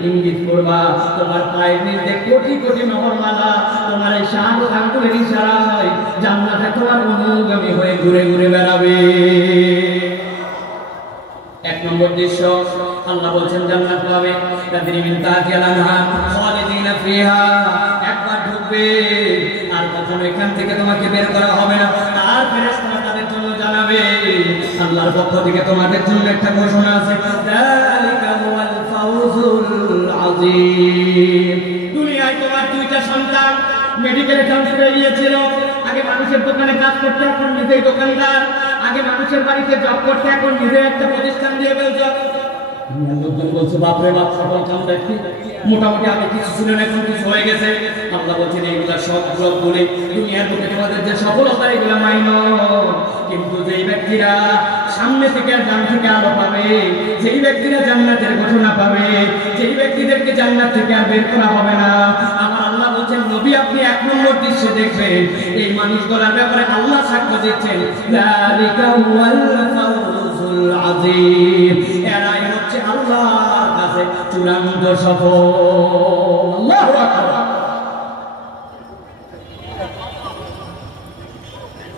ইঙ্গিত করবা, তোমার পায়ের নিচে কোটি কোটি নহরমালা তোমার এই শাহাদাত আঙ্গুলের ইশারায় জান্নাতে তোমার অনুগামী হয়ে ঘুরে ঘুরে বেড়াবে। এক নম্বর দৃশ্য, আল্লাহ বলছেন জান্নাত পাবে তাজরি মিন তাহতিহাল আনহার খালিদিনা ফিহা, একবার ঢুকবে আর কখনো এখান থেকে তোমাকে বের করা হবে না। আর ফেরেশতারা তাদের জন্য জানাবে আল্লাহর পক্ষ থেকে তোমাদের জন্য একটা ঘোষণা আছে, যালিকা হুয়াল ফাওজুল আযীম। দুনিয়ায় তোমার 2টা সন্তান মেডিকেলে ট্রান্সফার হয়েছিল, আগে মানুষের দোকানে কাজ করতে, এখন নিজেই দোকানদার। আগে মানুষের বাড়িতে জব করতে, এখন নিজে একটা প্রতিষ্ঠান দিয়ে ফেলছো। লোকজন বলছে বাপরে বাপ, সফল কাম দেখি, মোটামুটি আগে কিছু ছিলেন এখন কিছু হয়ে গেছে। আল্লাহ বলছেন এইগুলা সব বলে দুনিয়ার বুকে তোমাদের যে সফলতা এগুলা মাইনো। কিন্তু যেই ব্যক্তিরা সামনে থেকে আর ডান থেকে আলো পাবে, যেই ব্যক্তিরা জান্নাতের ঘোষণা পাবে, যেই ব্যক্তিদেরকে জান্নাত থেকে আর বের করা হবে না, আমার আল্লাহ বলছেন নবী আপনি 1 নম্বর দৃশ্য দেখবেন এই মানুষগুলোর ব্যাপারে আল্লাহ সাক্ষ্য দিচ্ছেন, যালিকা হুয়াল ফাওজুল আযীম। এরাই হচ্ছে আল্লাহর কাছে চূড়ান্ত সফল। আল্লাহু আকবার।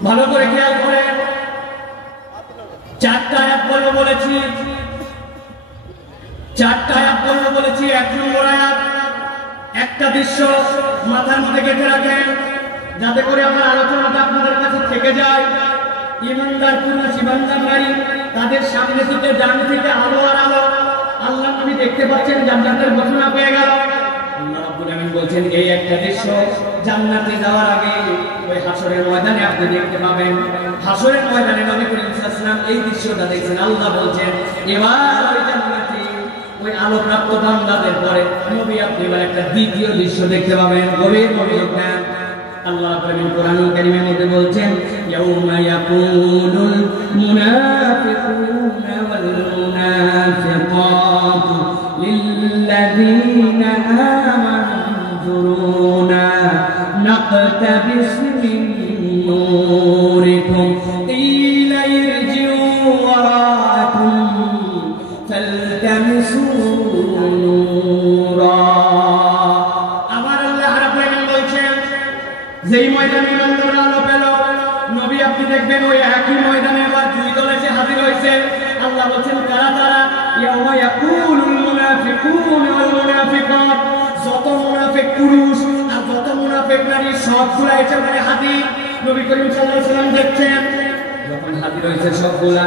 ভালো করে খেয়াল করেন, 4টা আয়াত বলবো বলেছি, 4টা আয়াত বলবো বলেছি। 1 নম্বর আয়াত, একটা দৃশ্য মাথার মধ্যে গেঁথে রাখেন যাতে করে আমার আলোচনাটা আপনাদের কাছে থেকে যায়। ইমানদার পুরুষ ইমানদার নারী, তাদের সামনে থেকে ডান থেকে আলো আর আলো। আল্লাহ নবী দেখতে পাচ্ছেন জান্নাতের ঘোষণা পেয়ে গেল। আল্লাহ রাব্বুল আমিন বলছেন এই একটা দৃশ্য জান্নাতে যাওয়ার আগে ওই হাসরের ময়দানে আপনি দেখতে পাবেন। হাসরের ময়দানে নবী করিম সাল্লাল্লাহু আলাইহি ওয়াসাল্লাম এই দৃশ্যটা দেখছেন। আল্লাহ বলছেন এবার ওই জান্নাতে ওই আলোপ্রাপ্ত বান্দাদের পরে নবী আপনি এবার একটা দ্বিতীয় দৃশ্য দেখতে পাবেন। গভীর মনোযোগ দেন। আল্লাহ রাব্বুল আমিন কোরআনুল কারীমের মধ্যে বলছেন ইয়াউমা ইয়াকুলুল মুনাফিকুনা ওয়াল মুনাফিকাতু লিল্লাযীনা আমানু انظুরুনা নাকতাবিস মিন নূরিকুম কিলা ইরজিউ ওয়ারাকুম ফালতামিসু নূরা। আমার আল্লাহ রাব্বুল আমিন বলছেন যেই ময়দানে ইমানদাররা আলো পেল, নবী আপনি দেখবেন ওই একই ময়দানে আবার 2 দল এসে হাজির হয়েছে। আল্লাহ বলছেন কারা তারা? ইয়াউমা ইয়াকুলুল মুনাফিকুনা ওয়াল মুনাফিকাত, যত মুনাফিক পুরুষ আর যত মুনাফিক নারী সবগুলা এসে হাজির। নবী করিম সাল্লাল্লাহু আলাইহি ওয়াসাল্লাম দেখছেন যখন হাজির হয়েছে সবগুলা,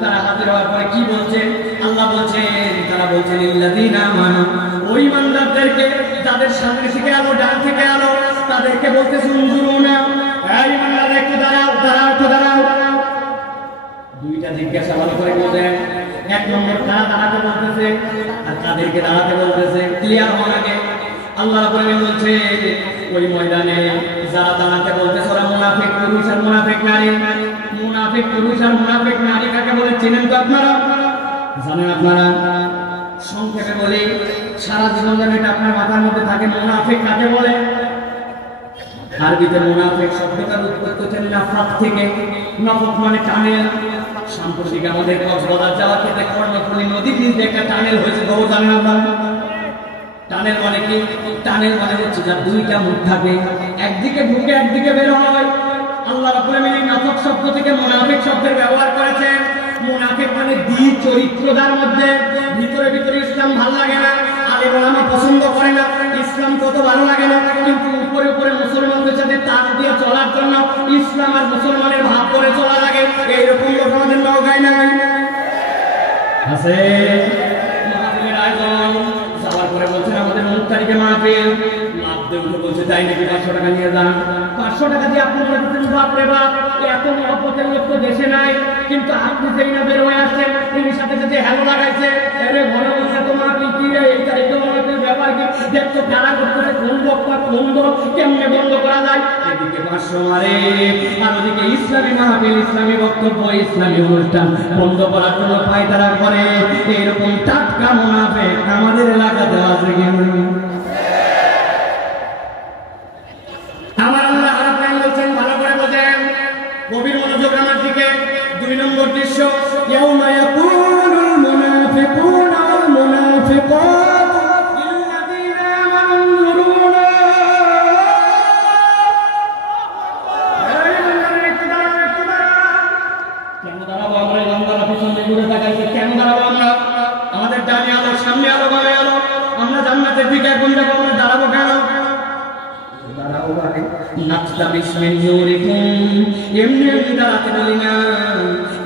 তারা হাজির হওয়ার পরে কি বলছেন? আল্লাহ বলছেন, তারা বলছেন ইল্লাযীনা আমানু, ওই ইমানদারদেরকে যাদের সামনে থেকে আলো ডান থেকে আলো, তাদেরকে বলতেছে উনজুরুনা, এই ইমানদাররা একটু দাঁড়াও দাঁড়াও একটু দাঁড়াও। 2টা জিজ্ঞাসা ভালো করে বোঝেন। 1 নম্বর কারা দাঁড়াতে বলতেছে আর তাদেরকে দাঁড়াতে বলতেছে, ক্লিয়ার হওয়ার আগে আল্লাহ রাব্বুল আমিন বলছে ওই ময়দানে যারা দাঁড়াতে বলতেছে ওরা মুনাফিক পুরুষ আর মুনাফিক নারী। মুনাফিক পুরুষ আর মুনাফিক নারী কাকে বলে চেনেন তো আপনারা? জানেন আপনারা? সংক্ষেপে বলি, সারা জীবন যেন এটা আপনার মাথার মধ্যে থাকে। মুনাফিক কাকে বলে? আরবিতে মুনাফিক শব্দটার উৎপত্তি হচ্ছে নাফাক থেকে। নাফাক মানে টানেল। সাম্প্রতিক আমাদের কক্সবাজার যাওয়ার ক্ষেত্রে কর্ণফুলী নদীর নিচে একটা টানেল হয়েছে, বহু জানেন আপনারা? টানেল মানে কি? টানেল মানে হচ্ছে যার 2টা মুখ থাকে, একদিকে ঢুকে একদিকে বের হয়। আল্লাহ রাব্বুল আমিন নাফাক শব্দ থেকে মুনাফিক শব্দের ব্যবহার করেছেন। মুনাফিক মানে দ্বি চরিত্রতার মধ্যে, ভিতরে ভিতরে ইসলাম ভালো লাগে না, আলেম ওলামা পছন্দ করে না, ইসলাম কত ভালো লাগে না, কিন্তু উপরে উপরে মুসলমানদের সাথে তাল দিয়ে চলার জন্য ইসলাম আর মুসলমানের ভাব করে চলা লাগে। এইরকম লোক আমাদের নৌকায় নাই আছে। মাহফিলের আয়োজন যাওয়ার পরে বলছেন আমাদের 9 তারিখে মাহফিল, লাভ দিয়ে উঠে বলছে তাই নাকি 500 টাকা নিয়ে যান। 500 টাকা দিয়ে আপনি মনে করছেন বাপ রে বাপ এত মহব্বতের লোক তো দেশে নাই, কিন্তু আপনি যেই না বের হয়ে আসছেন তিনি সাথে সাথে হ্যালো লাগাইছে, আরে ঘরে বসে তোমার কি রে এই তারিখে মাহফিল ব্যাপার কি দেখতো কারা করতেছে, কোন বক্তা কোন দল কেমনে বন্ধ করা যায়। এদিকে 500 মারে আর ওদিকে ইসলামী মাহফিল, ইসলামী বক্তব্য, ইসলামী অনুষ্ঠান বন্ধ করার জন্য পায়তারা করে। এরকম টাটকা মুনাফিক আমাদের এলাকাতে আছে কিন্তু আমার আল্লাহ রাব্বুল বলছেন ভালো করে বোঝেন, গভীর মনোযোগ আমার দিকে। 2 নম্বর দৃশ্য, ইয়াউমা ইয়াকুলুল মুনাফিকুনা ওয়াল মুনাফিকাতু লিল্লাযীনা আমানু নজুরুনা। কেন দাঁড়াবো আমরা? বান্দারা পিছনে ঘুরে তাকাইছে, কেন দাঁড়াবো আমরা? আমাদের ডানে আলো, সামনে আলো, বামে আলো, আমরা জান্নাতের দিকে এখন যাবো, আমরা দাঁড়াবো কেন? এমনি এমনি দাঁড়াতে বলি না,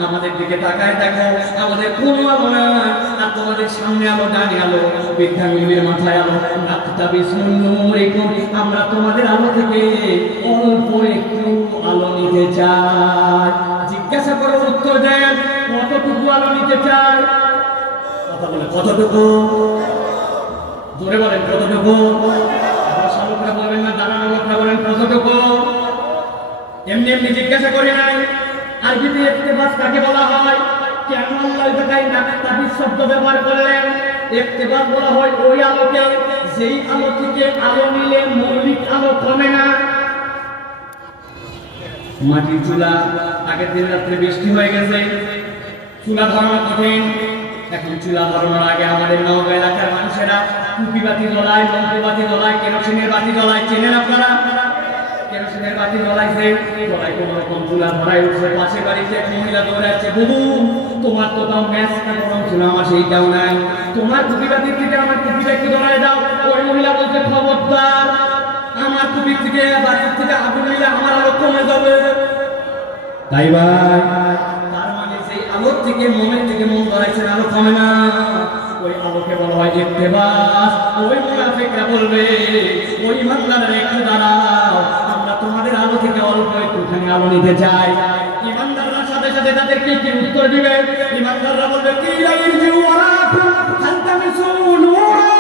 আমাদের দিকে তাকায় দেখো, আমাদের কোনো আলো না, আর তোমাদের সামনে আলো, ডানে আলো, বৃদ্ধাঙ্গুলির মাথায় আলো। আমরা তোমাদের আলো থেকে অল্প একটু আলো নিতে চাই। জিজ্ঞাসা করে উত্তর দেন, কতটুকু আলো নিতে চাই? কথা বলে কতটুকু? জোরে বলেন কতটুকু? লোকরা বলবেন না, দাঁড়ানো লোকরা বলেন কতটুকু? এমনি এমনি জিজ্ঞাসা করি নাই। আরবিতে ইক্তেবাস কাকে বলা হয়? কেন আল্লাহ তাআলা নাকতাবিস শব্দ ব্যবহার করলেন? ইক্তেবাস বলা হয় ওই আলোকে যেই আলো থেকে আলো নিলে মৌলিক আলো কমে না। মাটির চুলা, আগের দিন রাত্রে বৃষ্টি হয়ে গেছে, চুলা ধরানো কঠিন। এখন চুলা ধরানোর আগে আমাদের নওগাঁ এলাকার মানুষেরা কুপি বাতি জ্বলায়, লম্পু বাতি জ্বলায়, কেরোসিনের বাতি জ্বলায়। চেনেন আপনারা? কেরোসিনের বাতি জ্বলাইছে, জ্বলাই কোন রকম চুলা ধরাই উঠছে। পাশে বাড়িতে এক মহিলা দৌড়াচ্ছে, বুবু তোমার তো তাও ম্যাচটা গরম ছিল, আমার সেইটাও নাই, তোমার কুপি বাতির থেকে আমার কুপিটা একটু জ্বলাই দাও। ওই মহিলা বলছে খবরদার, আমার কুপির থেকে বাতির থেকে আগুন নিলে আমার আরো কমে যাবে। তাই ভাই, তার মানে সেই আলোর থেকে মনের থেকে মন ধরাইছেন, আলো কমে না। ওই আলোকে বলা হয় ইত্তেবাস। ওই মুনাফিকরা বলবে, ওই ইমানদাররা একটু দাঁড়াও, আমরা তোমাদের আলো থেকে অল্প একটুখানি আলো নিতে চাই। ইমানদাররা সাথে সাথে তাদেরকে কি উত্তর দিবে? ইমানদাররা বলবে কি লাইরজিউ ওয়ারাকুম হালতামিসু নূরা।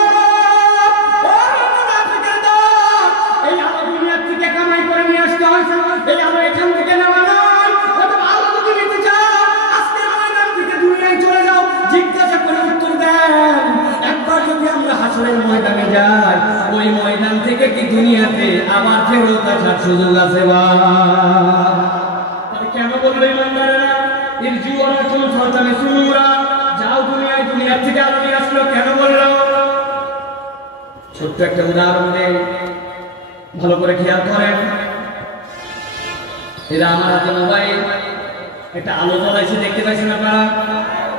এই আলো দুনিয়া থেকে কামাই করে নিয়ে আসতে হয়, এই আলো এখান থেকে নেওয়া নয়। আলো যদি নিতে চাও আজকের ময়দান থেকে দুনিয়ায় চলে যাও, জিজ্ঞাসা করে উত্তর দেন। একবার যদি আমরা হাসরের ময়দানে যাই, ওই ময়দান থেকে কি দুনিয়াতে আবার ফেরত আসার সুযোগ আছে? তাহলে কেন বলবে ইমানদারেরা ইরজিউ ওয়ারাকুম ফালতামিসু নূরা, যাও দুনিয়ায়, দুনিয়ার থেকে আলো নিয়ে আসলো? কেন বললো? ছোট্ট একটা উদাহরণ দেই, ভালো করে খেয়াল করেন। এরা আমার হাতে মোবাইল, একটা আলো জ্বলাইছে, দেখতে পাইছেন আপনারা?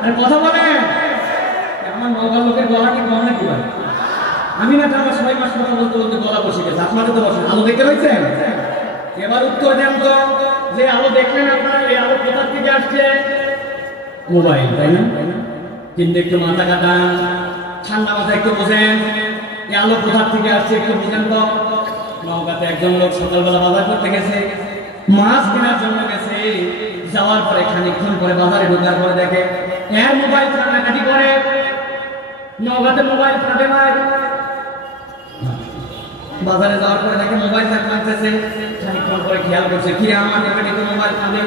আরে কথা বলেন, আমার নৌকার লোকের গলা কি কম নাকি ভাই? আমি না আমার 6 মাস কথা বলতে বলতে গলা বসে গেছে, আপনাদের তো বসে। আলো দেখতে পাইছেন? এবার উত্তর দেন তো, যে আলো দেখলেন আপনারা, এই আলো কোথা থেকে আসছে? মোবাইল, তাই না? কিন্তু একটু মাথা কাটান, ঠান্ডা মাথায় একটু বোঝেন, এই আলো কোথা থেকে আসছে একটু বুঝেন তো। নৌকাতে একজন লোক সকালবেলা বাজার করতে গেছে, মাছ কেনার জন্য গেছে। যাওয়ার পরে খানিকক্ষণ পরে বাজারে ঢোকার পরে দেখে এর মোবাইল কাটাকাটি করে। নৌকাতে মোবাইল ফাটে না। বাজারে যাওয়ার পরে দেখে মোবাইল ফাটতেছে। খানিকক্ষণ পরে খেয়াল করছে, কি আমার দোকানে তো মোবাইল ফাটে।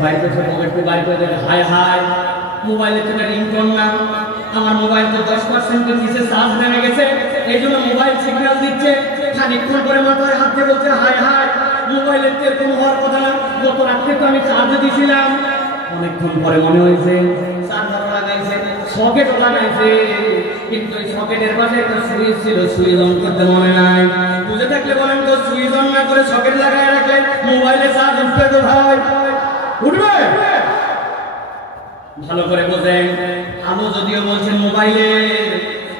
বাইরে মোবাইলকে বাইরে করে দেখে, হায় হায়, মোবাইলে তো রিংটোন না, আমার মোবাইল তো 10% নিচে চার্জ নেমে গেছে, এই জন্য মোবাইল সিগন্যাল দিচ্ছে। খানিকক্ষণ করে মাথায় হাত দিয়ে বলছে, হায় হায়, মোবাইলের তেল কোনো হওয়ার কথা না, গত রাত্রে তো আমি চার্জে দিয়েছিলাম। অনেকক্ষণ পরে মনে হয়েছে চার্জার লাগাইছে, সকেটও লাগাইছে, কিন্তু ওই সকেটের পাশে একটা সুইচ ছিল, সুইচ অন করতে মনে নাই। বুঝে থাকলে বলেন তো, সুইচ অন না করে সকেট লাগায় রাখলে মোবাইলে চার্জ উঠবে তো ভাই? উঠবে? ভালো করে বোঝেন, আলো যদিও বলছেন মোবাইলে,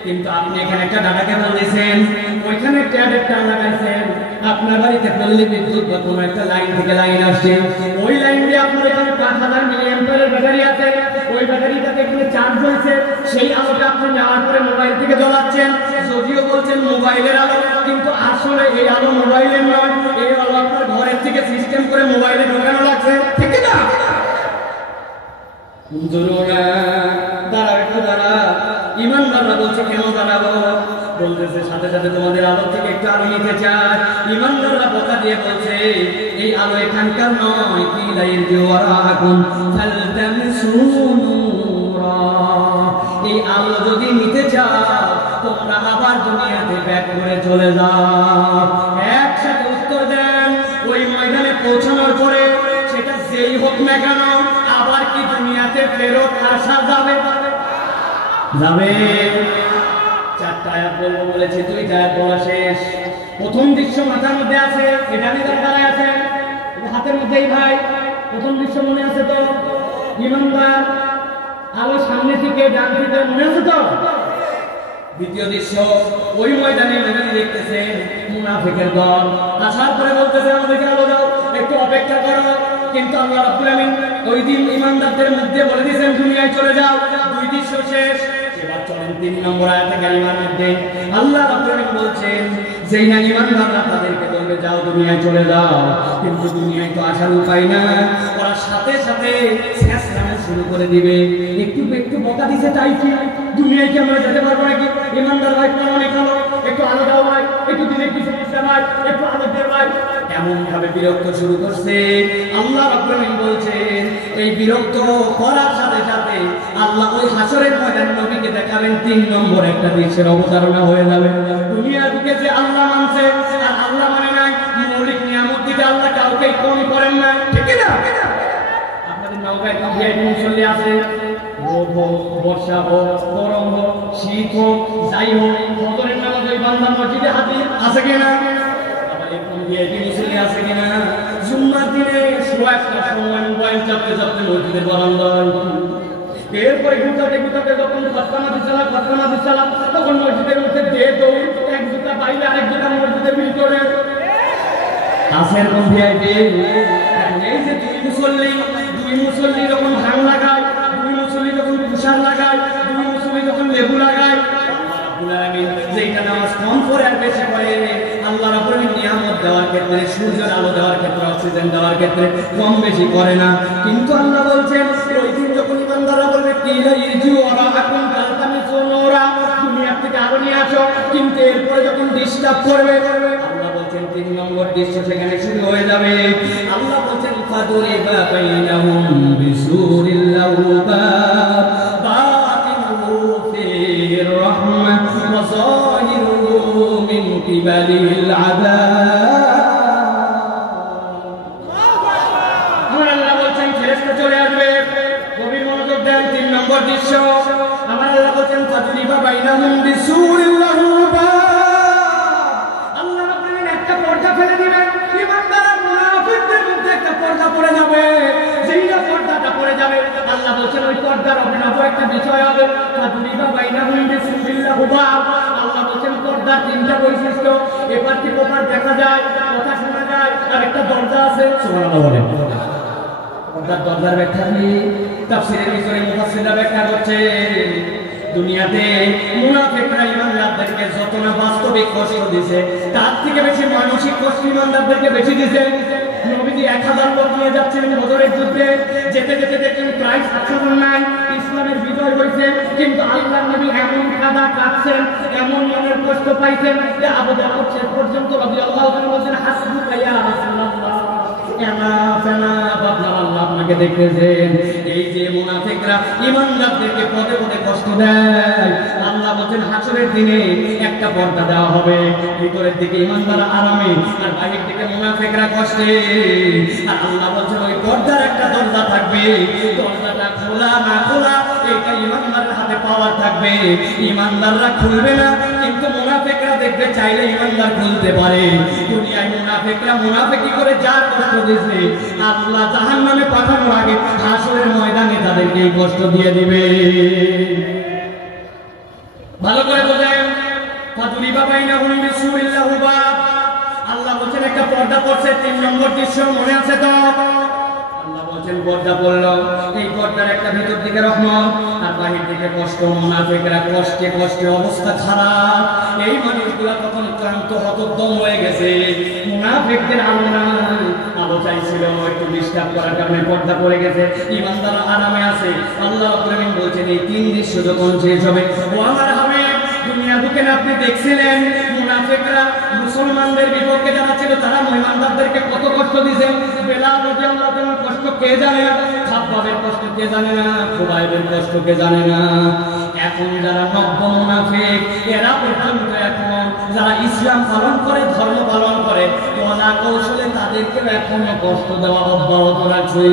কিন্তু আপনি এখানে একটা ডাটা কেবল দিয়েছেন, ওইখানে একটা অ্যাডাপ্টার লাগাইছেন। আপনার বাড়িতে পল্লী বিদ্যুৎ বা কোনো একটা লাইন থেকে লাইন আসছে, ওই লাইন দিয়ে আপনার এখানে 5000 মিলিঅ্যাম্পিয়ারের ব্যাটারি আছে, ওই ব্যাটারিটাতে এখানে চার্জ হয়েছে, সেই আলোটা আপনি নেওয়ার পরে মোবাইল থেকে জ্বালাচ্ছেন। যদিও বলছেন মোবাইলের আলো, কিন্তু আসলে এই আলো মোবাইলের নয়, এই আলো আপনার ঘরের থেকে সিস্টেম করে মোবাইলে ঢোকানো লাগছে, ঠিক না? দাঁড়াও, একটু দাঁড়া। ইমানদাররা বলছে কেন দাঁড়াবো? বলতেছে সাথে সাথে তোমাদের আলো থেকে একটু আলো নিতে চায়। ইমানদাররা বকা দিয়ে বলছে এই আলো এখানকার নয়, কি লাইল ওয়ারাকুম ফালতামসুনুরা। এই আলো যদি নিতে চাও তোমরা আবার দুনিয়াতে ব্যাক করে চলে যাও। একসাথে উত্তর দেন, ওই ময়দানে পৌঁছানোর পরে সেটা যেই হোক না কেন আবার কি দুনিয়াতে ফেরত আসা যাবে? যাবে। 4টা আয়াত বলবো বলেছি, 2টা আয়াত বলা শেষ। প্রথম দৃশ্য মাথার মধ্যে আছে, এটা নিয়ে দাঁড়ায় আছে হাতের মধ্যেই ভাই। প্রথম দৃশ্য মনে আছে তো? ইমানদার আলো সামনে থেকে ডান দিকে, মনে আছে তো? দ্বিতীয় দৃশ্য, ওই ময়দানে দেখতেছে মুনাফিকের দল আসার পরে বলতেছে আমাদেরকে আলো দাও, একটু অপেক্ষা করো। কিন্তু আল্লাহ রাব্বুল আমিন ওই দিন ইমানদারদের মধ্যে বলে দিয়েছেন দুনিয়ায় চলে যাও। 2 দৃশ্য শেষ। এবার চলেন 3 নম্বর আয়াতে কারিমার মধ্যে আল্লাহ রাব্বুল আমিন বলছেন যেই না ইমানদাররা তাদেরকে বলবে যাও দুনিয়ায় চলে যাও, কিন্তু দুনিয়ায় তো আসার উপায় না। ওরা সাথে সাথে শেষরামে শুরু করে দিবে। একটু একটু বকা দিছে তাই কি দুনিয়ায় কি আমরা যেতে পারবো নাকি? ইমানদার ভাই অনেক আলো, একটু আলো দাও ভাই, একটু দিনে কিছু সমস্যা ভাই, একটু আলো দে ভাই। এমন ভাবে বিরক্ত শুরু করছে। আল্লাহ রাব্বুল আমিন বলছেন এই বিরক্ত করার সাথে সাথে আল্লাহ ওই হাসরের ময়দানে নবীকে দেখাবেন 3 নম্বর একটা দৃশ্যের অবতারণা হয়ে যাবে। দুনিয়ার দিকে যে আল্লাহ মানছে আর আল্লাহ মানে নাই, মৌলিক নিয়ামত দিতে আল্লাহ কাউকে কম করেন না, ঠিক না? আপনাদের নৌকায় কি ভিআইপি মুসল্লি আছে? রোদ হোক, বর্ষা হোক, গরম হোক, শীত হোক, যাই হোক, ফজরের নামাজ ওই বান্দা মসজিদে হাজির আছে কিনা? ভিআইপি মুসল্লি আছে কিনা? জুম্মার দিনে একটা সময় মোবাইল চাপতে চাপতে মসজিদের বারান্দায়, এরপরে গুতাতে গুতাতে যখন ফতকামাতি চালা তখন মসজিদের মধ্যে দে দৌড়, এক জুতা বাইরে আরেক জুতা মসজিদের ভিতরে আছে। এরকম ভিআইপি। এই যে দুই মুসল্লি যখন ধান লাগায়, 2 মুসল্লি যখন তুষার লাগায়, 2 মুসল্লি যখন লেবু লাগায়, যেটা নামাজ কম করে আর বেশি করে আল্লাহ রাব্বুল আমিন নিয়ামত দেওয়ার ক্ষেত্রে, সূর্যের আলো দেওয়ার ক্ষেত্রে, অক্সিজেন দেওয়ার ক্ষেত্রে কম বেশি করে না। কিন্তু আল্লাহ বলছেন ওই দিন যখন ইমানদাররা বলবে কিলা ইরজু ওয়ারাকুম ফালতামিসুনুরা, দুনিয়া থেকে আলো নিয়ে আসো, কিন্তু এরপরে যখন ডিস্টার্ব করবে আল্লাহ বলছেন 3 নম্বর দৃশ্য সেখানে শুরু হয়ে যাবে। আল্লাহ বলছেন ফাদুরিবা বাইনাহুম বিসুরিল লাহু বাব বাতিনুহু ফির রাহমাহ ওয়া যাহিরুহু মিন কিবালিল আযাব। আমার আল্লাহ বলছেন ফেরেশতা চলে আসবে। গভীর মনোযোগ দেন, 3 নম্বর দৃশ্য। আমার আল্লাহ বলছেন ফাদুরিবা বাইনাহুম বিসুরিল লাহু বাব। আল্লাহ রাব্বুল আমিন একটা পর্দা ফেলে দিবেন, ইমানদার আর মুনাফিকদের মধ্যে একটা পর্দা পড়ে যাবে। যেই না পর্দাটা পড়ে যাবে আল্লাহ বলছেন ওই পর্দার অভিনব একটা বিষয় হবে ফাদুরিবা বাইনাহুম বিসুরিল লাহু বাব। আল্লাহ বলছেন পর্দার 3টা বৈশিষ্ট্য, এপার থেকে ওপার দেখা যায়, কথা শোনা যায়, আর একটা দরজা আছে। সুবহানাল্লাহ বলেন। পর্দার দরজার ব্যাখ্যা কি? তাফসীরের ভিতরে মুফাসসিররা ব্যাখ্যা করছে দুনিয়াতে মুনাফিকরা ইমানদারদেরকে যত না বাস্তবিক কষ্ট দিয়েছে তার থেকে বেশি মানসিক কষ্ট ইমানদারদেরকে বেশি দিয়েছে। নবীজি 1000 লোক নিয়ে যাচ্ছিলেন বদরের যুদ্ধে, যেতে যেতে দেখলেন প্রায় 700 জন নাই, ইসলামের বিজয় হয়েছে, কিন্তু আল্লাহর নবী এমন কাঁদা কাঁদছেন, এমন মনের কষ্ট পাইছেন যে আবু বকর শেষ পর্যন্ত রাদিয়াল্লাহু আনহু বলেন হাসবুকা ইয়া রাসূলুল্লাহ, আল্লাহ আপনাকে দেখতেছেন। এই যে মুনাফিকরা ইমানদারদেরকে পদে পদে কষ্ট দেয়, আল্লাহ বলেন হাসরের দিনে একটা পর্দা দেওয়া হবে, ভিতরের দিকে ইমানদাররা আরামে আর বাইরের দিকে মুনাফিকরা কষ্টে। আর আল্লাহ বলেন ওই পর্দার একটা দরজা থাকবে, দরজাটা খোলা না খোলা এটা ইমানদারের হাতে পাওয়ার থাকবে। ইমানদাররা খুলবে না, কিন্তু মুনাফিকরা দেখবে চাইলে ইমানদার বলতে পারে দুনিয়ায় মুনাফিকরা মুনাফিকি করে যা কষ্ট দিয়েছে আল্লাহ জাহান্নামে পাঠানোর আগে হাসরের ময়দানে তাদেরকে এই কষ্ট দিয়ে দিবে। ভালো করে বোঝেন ফাদুরিবা বাইনাহুম বিসুরিল্লাহ বাব। আল্লাহ বলেন একটা পর্দা পড়ছে 3 নম্বর দৃশ্য মনে আছে তো? আল্লাহ বলেন পর্দা পড়লো, এই পর্দার একটা ভিতর দিকে রহমত আর বাহির দিকে কষ্ট। মুনাফিকরা কষ্টে কষ্টে অবস্থা খারাপ, এই মানুষগুলো তখন ক্লান্ত হতদম হয়ে গেছে। মুনাফিকদের আলো নাই, আলো চাইছিল একটু ডিস্টার্ব করার কারণে পর্দা পড়ে গেছে। ইমানদার আরামে আছে। আল্লাহ রাব্বুল আলামিন বলছেন এই 3 দৃশ্য যখন শেষ হবে, ও আমার হাবিব দুনিয়া বুকে আপনি দেখছিলেন মুনাফিকরা মুসলমানদের বিপক্ষে যারা ছিল তারা মুমিনদেরকে কত কষ্ট দিয়েছে। বেলাল রাদিয়াল্লাহু তাআলার কষ্ট কে জানে না, খাব্বাবের কষ্ট কে জানে না, খুবাইবের কষ্ট কে জানে না। এখন যারা নব্য মুনাফিক এরা পর্যন্ত এখন যারা ইসলাম পালন করে ধর্ম পালন করে কলা কৌশলে তাদেরকে এখনো কষ্ট দেওয়া অব্যাহত রাখছে।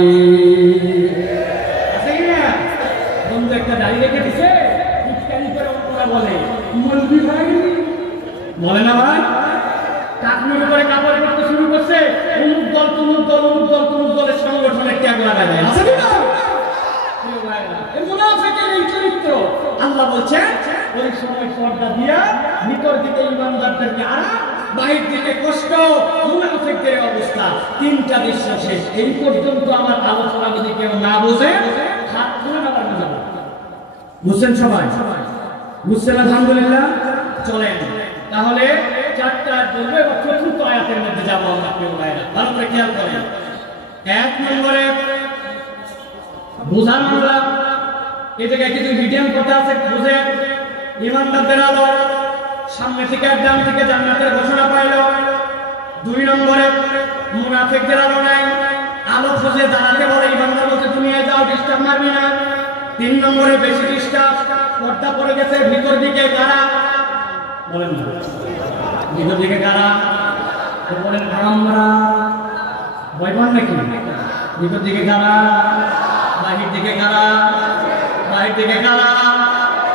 আছে কি না? বন্ধু একটা দাড়ি রেখে দিছে বলে মলবি ভাই বলে না ভাই কাকনুর উপরে কাপড় পরতে শুরু করছে, অমুক দল তমুক দল অমুক দল তমুক দলের সংগঠনের ট্যাগ লাগায় দেয়। আছে কি না? এই মুনাফিকের এই চরিত্র আল্লাহ বলছেন ওই সময় পর্দা দিয়া ভিতর দিকে ইমানদারদেরকে আরাম, বাহির দিকে কষ্ট। মুনাফিকদের অবস্থা 3টা দৃশ্য শেষ। এই পর্যন্ত আমার আলোচনা যদি কেউ না বোঝে হাত তুলে আবার বুঝাবো। বুঝছেন সবাই? বুঝছেন আলহামদুলিল্লাহ? চলেন তাহলে 4টা বলবো এবং 4র্থ আয়াতের মধ্যে যাবো আমরা। কেউ ভাইরা ভালো করে খেয়াল করেন। 1 নম্বরে বুঝান আমরা এই জায়গায় কিছু মিডিয়াম কথা আছে বুঝেন। ইমানদারদের আলো সামনে থেকে আর ডান থেকে জান্নাতের ঘোষণা পাইল। 2 নম্বরে মুনাফিকদের আলো নাই, আলো খুঁজে দাঁড়াতে বলে ইমানদার বলতে তুমি যাও ডিস্টার্ব মারবি না। 3 নম্বরে বেশি ডিস্টার্ব, পর্দা পড়ে গেছে ভিতর দিকে কারা বলেন না, ভিতর দিকে কারা বলেন আমরা ভয় পান নাকি? ভিতর দিকে কারা, বাহির দিকে কারা, বাহির দিকে কারা,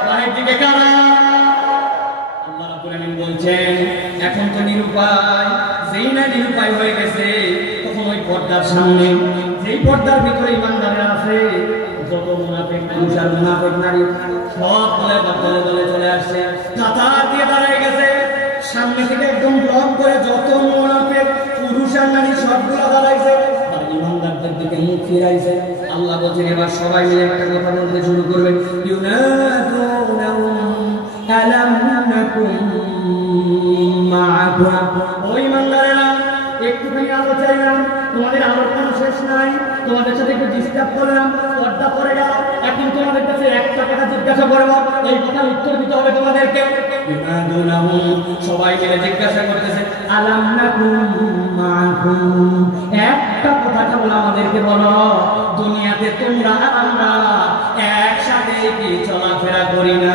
বাহির দিকে কারা? আল্লাহ রাব্বুল আলামিন বলছেন এখন তো নিরুপায়, যেই না নিরুপায় হয়ে গেছে তখন ওই পর্দার সামনে যেই পর্দার ভিতরে ইমানদাররা আছে যত মুনাফিক পুরুষ আর মুনাফিক নারী সব দলে দলে চলে আসছে, কাতার দিয়ে দাঁড়ায় গেছে। সামনে থেকে একদম ব্লক করে যত মুনাফিক পুরুষ আর নারী সবগুলো দাঁড়াইছে আর ইমানদারদের দিকে মুখ ফিরাইছে। আল্লাহ বলছেন এবার সবাই মিলে একটা কথা বলতে শুরু করবে, ইউনাদুনাহুম আলাম নাকুম মাআকুম। ওই ইমানদারেরা একটুখানি আলো চাইলাম, তোমাদের আলোর কোনো শেষ নাই, তোমাদের সাথে একটু ডিস্টার্ব করলাম, পর্দা পড়ে গেল। এখন তোমাদের কাছে একটা কথা জিজ্ঞাসা করবো, এই কথার উত্তর দিতে হবে তোমাদেরকে। সবাই মিলে জিজ্ঞাসা করতেছে আলাম নাকুম মাআকুম, একটা কথা কেবল আমাদেরকে বলো, দুনিয়াতে তোমরা আর আমরা একসাথে কি চলাফেরা করি না?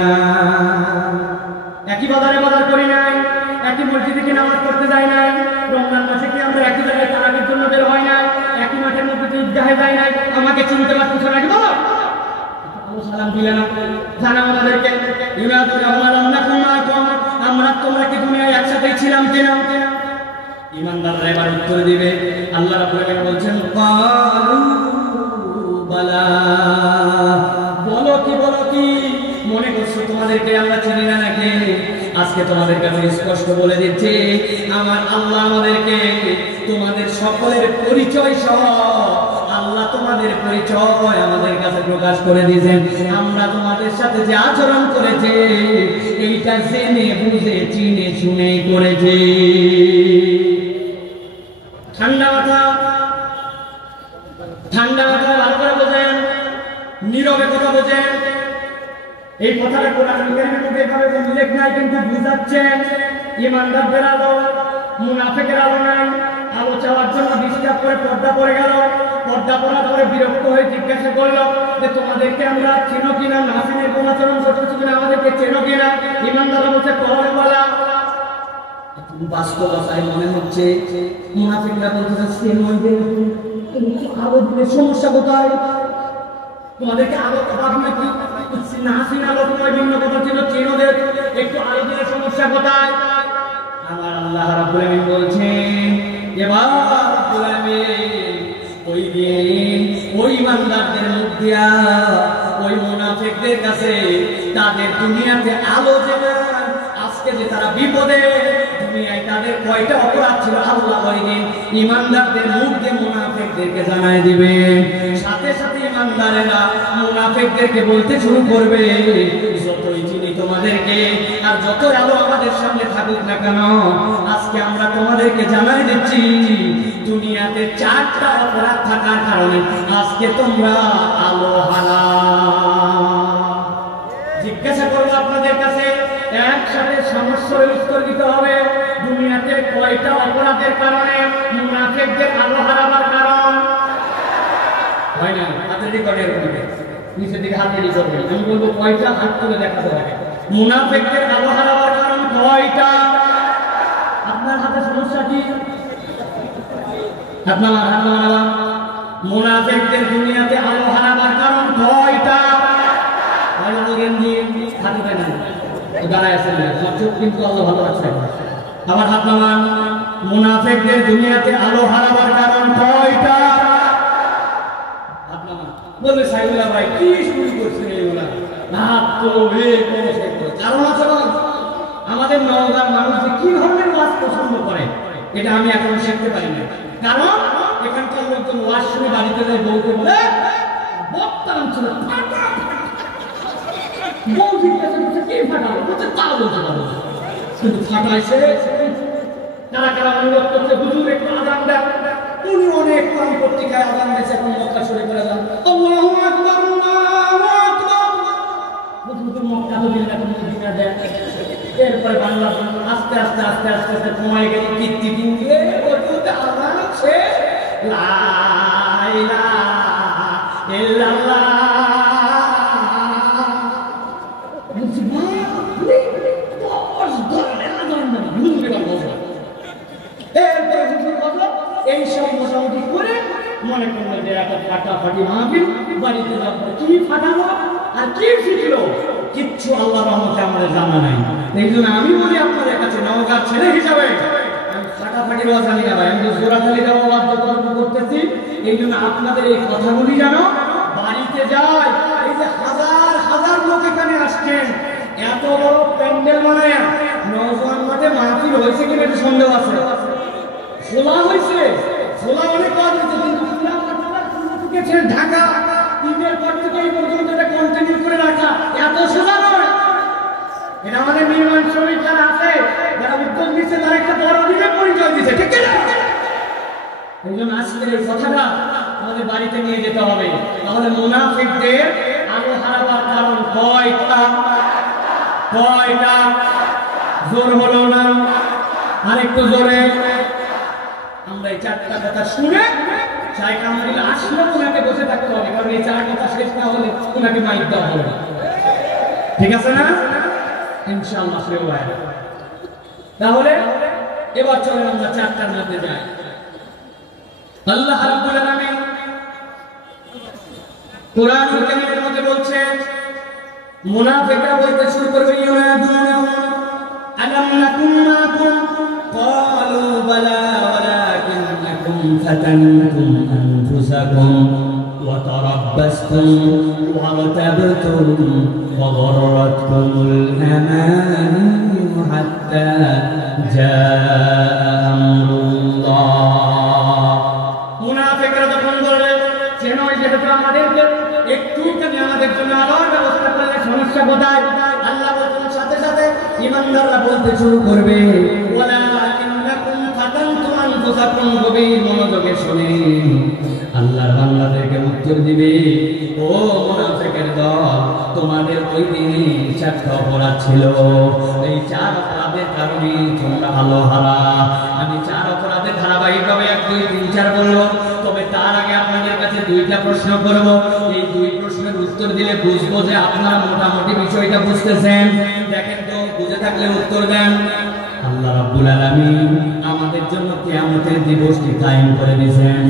একই বাজারে বাজার করি নাই? একই মসজিদে কি নামাজ পড়তে যাই নাই? রমজান মাসে কি আমরা একই জায়গায় তারাবির জন্য বের হয় নাই? একই মাঠের মধ্যে কি ঈদগাহে যাই নাই? আমাকে চিনতে পারতেছ নাকি বলো? সালাম দিলে না জানা আমাদেরকে আমরা তোমরা কি দুনিয়ায় একসাথেই ছিলাম কিনা? ইমানদাররা এবার উত্তর দিবে। আল্লাহ রাব্বুল আলামিন বলছেন ক্বালু বালা, বলো কি বলো কি, মনে করছো তোমাদেরকে আমরা চিনি না নাকি? আজকে তোমাদের কাছে স্পষ্ট বলে দিচ্ছি, আমার আল্লাহ আমাদেরকে তোমাদের সকলের পরিচয় সহ আল্লাহ তোমাদের পরিচয় আমাদের কাছে প্রকাশ করে দিয়েছেন। আমরা তোমাদের সাথে যে আচরণ করেছে এইটা জেনে বুঝে চিনে শুনে করেছে। ঠান্ডা মাথা, ঠান্ডা মাথা ভালো করে বোঝেন, নীরবে কথা বোঝেন। এই কথাটা কোরআনের মধ্যে এভাবে উল্লেখ নাই, কিন্তু বুঝাচ্ছেন ইমানদারদের আলো, মুনাফিকের আলো নাই। আলো চাওয়ার জন্য ডিস্টার্ব করে পর্দা পড়ে গেল। পর্দা পড়ার পরে বিরক্ত হয়ে জিজ্ঞাসা করলো যে তোমাদেরকে আমরা চেনো কিনা, নাসিনের কোন আচরণ করতেছো কিনা, আমাদেরকে চেনো কিনা? ইমানদাররা বলছে কল বলা। বাস্তবতায় মনে হচ্ছে মুনাফিকরা বলতেছে চেনোদের, কিন্তু আলো দিলে সমস্যা কোথায়? তোমাদেরকে আলো অভাব নাকি? নাসিন আলো তোমার ভিন্ন কথা ছিল, চেনোদের একটু আলো দিলে সমস্যা কোথায়? রাব্বুল আলামিন বলছেন এবার রাব্বুল আলামিন ওই দিন ওই ইমানদারদের মুখ দিয়া ওই মুনাফিকদের কাছে তাদের দুনিয়াতে আলো যেমন আজকে যে তারা বিপদে দুনিয়ায় তাদের কয়টা অপরাধ ছিল আল্লাহ ওই দিন ইমানদারদের মুখ দিয়ে মুনাফিকদেরকে জানায় দিবে। সাথে সাথে ইমানদারেরা মুনাফিকদেরকে বলতে শুরু করবে যতই চিনি তোমাদেরকে আর যত আলো আমাদের সামনে থাকুক না কেন আজকে আমরা তোমাদেরকে জানাই দিচ্ছি দুনিয়াতে 4টা অপরাধ থাকার কারণে আজকে তোমরা আলো হারা। জিজ্ঞাসা করবো আপনাদের কাছে একসাথে সমস্যার উত্তর দিতে হবে দুনিয়াতে কয়টা অপরাধের কারণে মুনাফিকদের আলো হারাবার কারণ হয় না? হাতের রেকর্ডের মধ্যে নিচের দিকে হাত রেডি করবে আমি বলবো কয়টা হাত তুলে দেখাতে হবে মুনাফিকদের আলো হারাবার কারণ কয়টা? আপনার হাতে সমস্যা কি? আপনার মুনাফিকদের দুনিয়াতে আলো হারাবার কারণ কয়টা? আমার হাত নামান মুনাফিকদের দুনিয়াতে আলো হারাবার কারণ কয়টা? বলবে সাইদুল্লাহ ভাই কি শুরু করছেন এগুলা কারণ আছে আমাদের নওগাঁর মানুষ কি ধরনের ওয়াজ পছন্দ করে এটা আমি এখন শিখতে পারি না। কারণ এখানকার লোকজন ওয়াজ শুনে বাড়িতে যায় বলতে বলে বক্তা ছিল কিন্তু ফাটাইছে কারা কারা অনুরোধ করছে হুজুর একটু আযান দেন উনি অনেক কম পত্রিকায় আযান দিয়েছে এখন মক্কা শুরু করে যান আল্লাহু আকবার আল্লাহু আকবার হুজুর মক্কা তো দিন এখন মদিনা দেন এরপরে বাংলা আস্তে আস্তে আস্তে আস্তে আস্তে কমায় গেল কীর্তি দিয়ে হুজুর আযান আছে লা ইলাহা ইল্লাল্লাহ এই সব মোটামুটি করে মনে করলো যে একটা ফাটাফাটি মাহফিল বাড়িতে যাবো কি ফাটাবো আর কি শিখলো কিচ্ছু আল্লাহ রহমতে আমাদের জানা নাই। এই জন্য আমি বলি আপনাদের কাছে নওগাঁর ছেলে হিসাবে আমি ফাটাফাটি ওয়াজ জানি না ভাই আমি জোরাতালি দেওয়া বাধ্যকর্ম করতেছি। এই জন্য আপনাদের এই কথাগুলি যেন বাড়িতে যায়। এই যে হাজার হাজার লোক এখানে আসছেন এত বড় প্যান্ডেল বানায় নওগাঁ মাঠে মাহফিল হয়েছে কিনা একটু সন্দেহ আছে। খোলা হয়েছে খোলা অনেক কাজ হয়েছে কিন্তু ঢাকা ঈদের পর থেকে এই পর্যন্ত এটা কন্টিনিউ করে রাখা এত সোজা নয়। এটা আমাদের নির্মাণ শ্রমিক যারা আছে যারা উদ্যোগ দিচ্ছে তারা একটা বড় দিনের পরিচয় দিচ্ছে ঠিক না? এই জন্য আজকের এই কথাটা আমাদের বাড়িতে নিয়ে যেতে হবে। তাহলে মুনাফিকদের আলো হারাবার কারণ কয়টা? কয়টা? জোর হলো না আরেকটু জোরে। আমরা এই 4টা কথা শুনে চাই কামড়িল আসলে ওনাকে বসে থাকতে হবে কারণ এই 4 কথা শেষ না হলে ওনাকে মাইক দেওয়া হবে না। ঠিক আছে না? ইনশাআল্লাহ সে হয়। তাহলে এবার চলেন আমরা 4টার মধ্যে যাই। আল্লাহ রাব্বুল আলামিন কোরআনুল কারীমের মধ্যে বলছেন মুনাফিকরা বলতে শুরু করবে ইউনাদুনা আলাম নাকুম মাকুম ক্বালু বালা ওয়ালাকিন্নাকুম ফাতানতুম আনফুসাকুম ওয়া তারাব্বাসতুম ওয়া রাতাবতুম ওয়া গররাতকুমুল আমানি হাত্তা জাআ আমরুল্লাহ। মুনাফিকরা যখন বলে যেন যেহেতু আমাদেরকে একটুখানি আমাদের জন্য আলোর ব্যবস্থা করলে সমস্যা কোথায়? আল্লাহ বলছেন সাথে সাথে ইমানদাররা বলতে শুরু করবে ওয়ালাকিন্নাকুম ফাতানতুম আনফুসাকুম। গভীর মনোযোগে শুনেন আল্লাহর বান্দাদেরকে উত্তর দিবে ও মুনাফিকের দল তোমাদের ওই দিনে 4টা অপরাধ ছিল। এই 4 অপরাধের কারণে তোমরা আলো হারা। আমি 4 অপরাধের ধারাবাহিকভাবে 1 2 3 4 বলবো। তবে তার আগে আপনাদের কাছে 2টা প্রশ্ন করব। এই 2 প্রশ্নের উত্তর দিলে বুঝবো যে আপনারা মোটামুটি বিষয়টা বুঝতেছেন। দেখেন তো বুঝে থাকলে উত্তর দেন। আল্লাহ রাব্বুল আলামিন আমাদের জন্য কিয়ামতের দিবসটি কায়েম করে দিয়েছেন।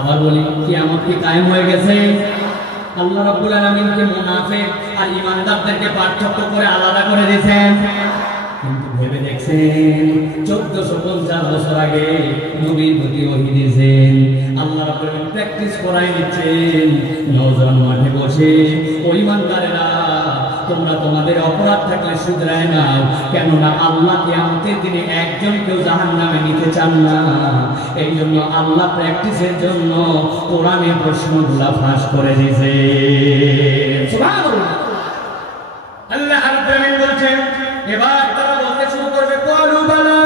আবার বলি কিয়ামত কি কায়েম হয়ে গেছে? আল্লাহ রাব্বুল আলামিন কি মুনাফিক আর ঈমানদারদেরকে পার্থক্য করে আলাদা করে দিয়েছেন? কিন্তু ভেবে দেখছেন 1450 বছর আগে নবীর প্রতি ওহী দিয়েছেন, আল্লাহ রাব্বুল আলামিন প্র্যাকটিস করাই দিচ্ছেন নওজোয়ান মাঠে বসে, ওই ইমানদারেরা তোমরা তোমাদের অপরাধ থাকলে শুধরায় নাও, কেননা আল্লাহ কিয়ামতের দিনে একজনকেও জাহান্নামে নিতে চান না। এই জন্য আল্লাহ প্র্যাকটিসের জন্য কোরআনে প্রশ্নগুলা ফাঁস করে দিয়েছে। সুবহানাল্লাহ। আল্লাহ রাব্বুল আলামিন বলছেন, এবার তারা বলতে শুরু করবে, ক্বালু বালা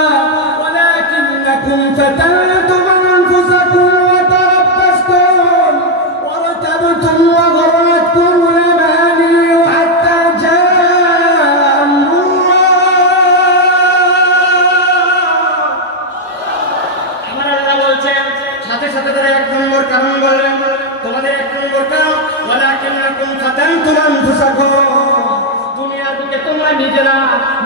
ওয়ালাকিন্নাকুম ফাতানতুম আনফুসাকুম ওয়া তারাব্বাসতুম ওয়া রাতাবতুম ওয়া গharratkumul আমানি হাত্তা জাআ আমরুল্লাহ। আমার আল্লাহ বলছেন, সাথে সাথে তারা এক নম্বর কারণ বললেন, তোমাদের এক নম্বর কারণ ওয়ালাকিন্নাকুম ফাতানতুম আনফুসাকুম, তোমরা নিজেরা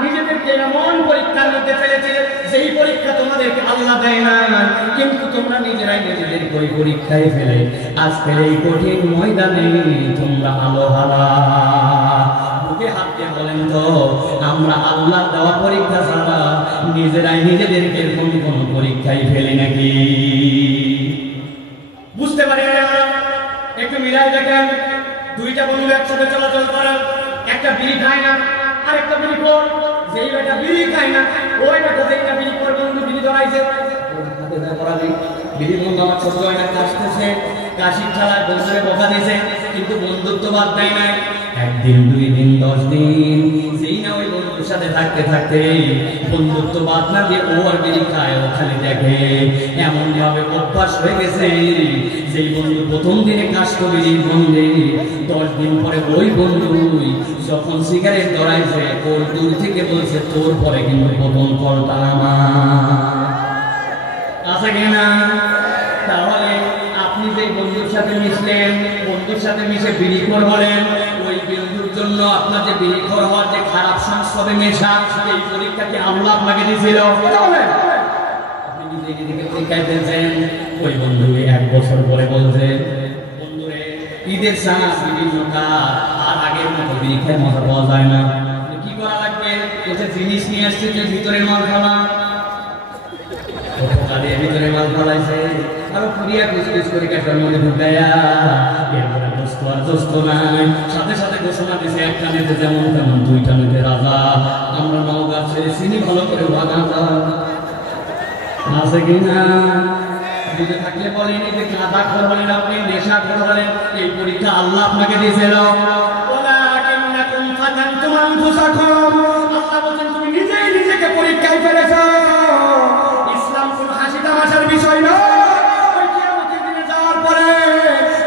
নিজেদেরকে এমন পরীক্ষার মধ্যে ফেলেছে সেই পরীক্ষা তোমাদেরকে আল্লাহ দেয় না, কিন্তু তোমরা নিজেরাই নিজেদেরকে ওই পরীক্ষায় ফেলে আজকের এই কঠিন ময়দানে তোমরা আলো হারা। বুকে হাত দিয়ে বলেন তো, আমরা আল্লাহ দেওয়া পরীক্ষা ছাড়া নিজেরাই নিজেদেরকে কোনো পরীক্ষায় ফেলি নাকি? বুঝতে পারি না। একটু মিলাই দেখেন, দুইটা বন্ধু একসাথে চলাচল করেন, একটা বিড়ি খায় না আর একটা বিড়ি খোর। যেই বেটা বিড়ি খায় না ওই বেটা যেটা বিড়ি খোর বন্ধু বিড়ি ধরাইছে, বিড়ি বন্ধু আমার ছোট হয় না, কাশতেছে, কাশির ঠালায় বন্ধুরে বকা দিয়েছে, কিন্তু বন্ধুত্ব বাদ দেয় নাই। একদিন, 2 দিন, 10 দিন, সেই না ওই বন্ধুর সাথে থাকতে থাকতে বন্ধুত্ব বাদ না দিয়ে ও আর বিড়ি খায়, ও খালি দেখে। এমন ভাবে অভ্যাস হয়ে গেছে, যেই বন্ধু প্রথম দিনে কাশতো বিড়ির বন্ধে, 10 দিন পরে ওই বন্ধু যখন সিগারেট ধরাইছে, ওর দূর থেকে বলছে, তোর পরে কিন্তু প্রথম কলটা আমার। আছে কিনা? তাহলে আপনি যে বন্ধুর সাথে মিশলেন, বন্ধুর সাথে মিশে বিড়িখোর হলেন, ওই বন্ধুর জন্য আপনার যে বিড়িখোর হওয়ার যে খারাপ সংস্রবে মেশা, এই পরীক্ষাকে আল্লাহ আপনাকে দিয়েছিল। আপনি নিজে নিজেকে পরীক্ষায় দিয়েছেন। ওই বন্ধু 1 বছর পরে বলছে, বন্ধুরে ঈদের সানা বিভিন্ন কাজ আর আগের মতো বিড়ি খেয়ে মজা পাওয়া যায় না, কি করা লাগবে? বলছে, জিনিস নিয়ে আসছে, তুই ভিতরের মাল খাওয়া। ভিতরে মাল ফলাইছে, আরো পুরিয়া কুচকুচ করে কাটার মধ্যে ঢুকাইয়া, এরপরে দোস্ত আর দোস্ত নাই, সাথে সাথে ঘোষণা দিছে, একটা নেতে যেমন তেমন, 2টা নেতে রাজা। আমরা নওগাঁ ছেড়ে চিনি ভালো করে ভাগা আছে কিনা? বুঝে থাকলে বলেন, এই যে কাদা খোর হলেন আপনি, নেশা খোর হলেন, এই পরীক্ষা আল্লাহ আপনাকে দিয়েছিল। ওয়ালাকিন্নাকুম ফাতানতুম আনফুসাকুম, আল্লাহ বলেন তুমি নিজেই নিজেকে পরীক্ষায় ফেলেছো। তামাশার বিষয় না, ওই কিয়ামতের দিনে যাওয়ার পরে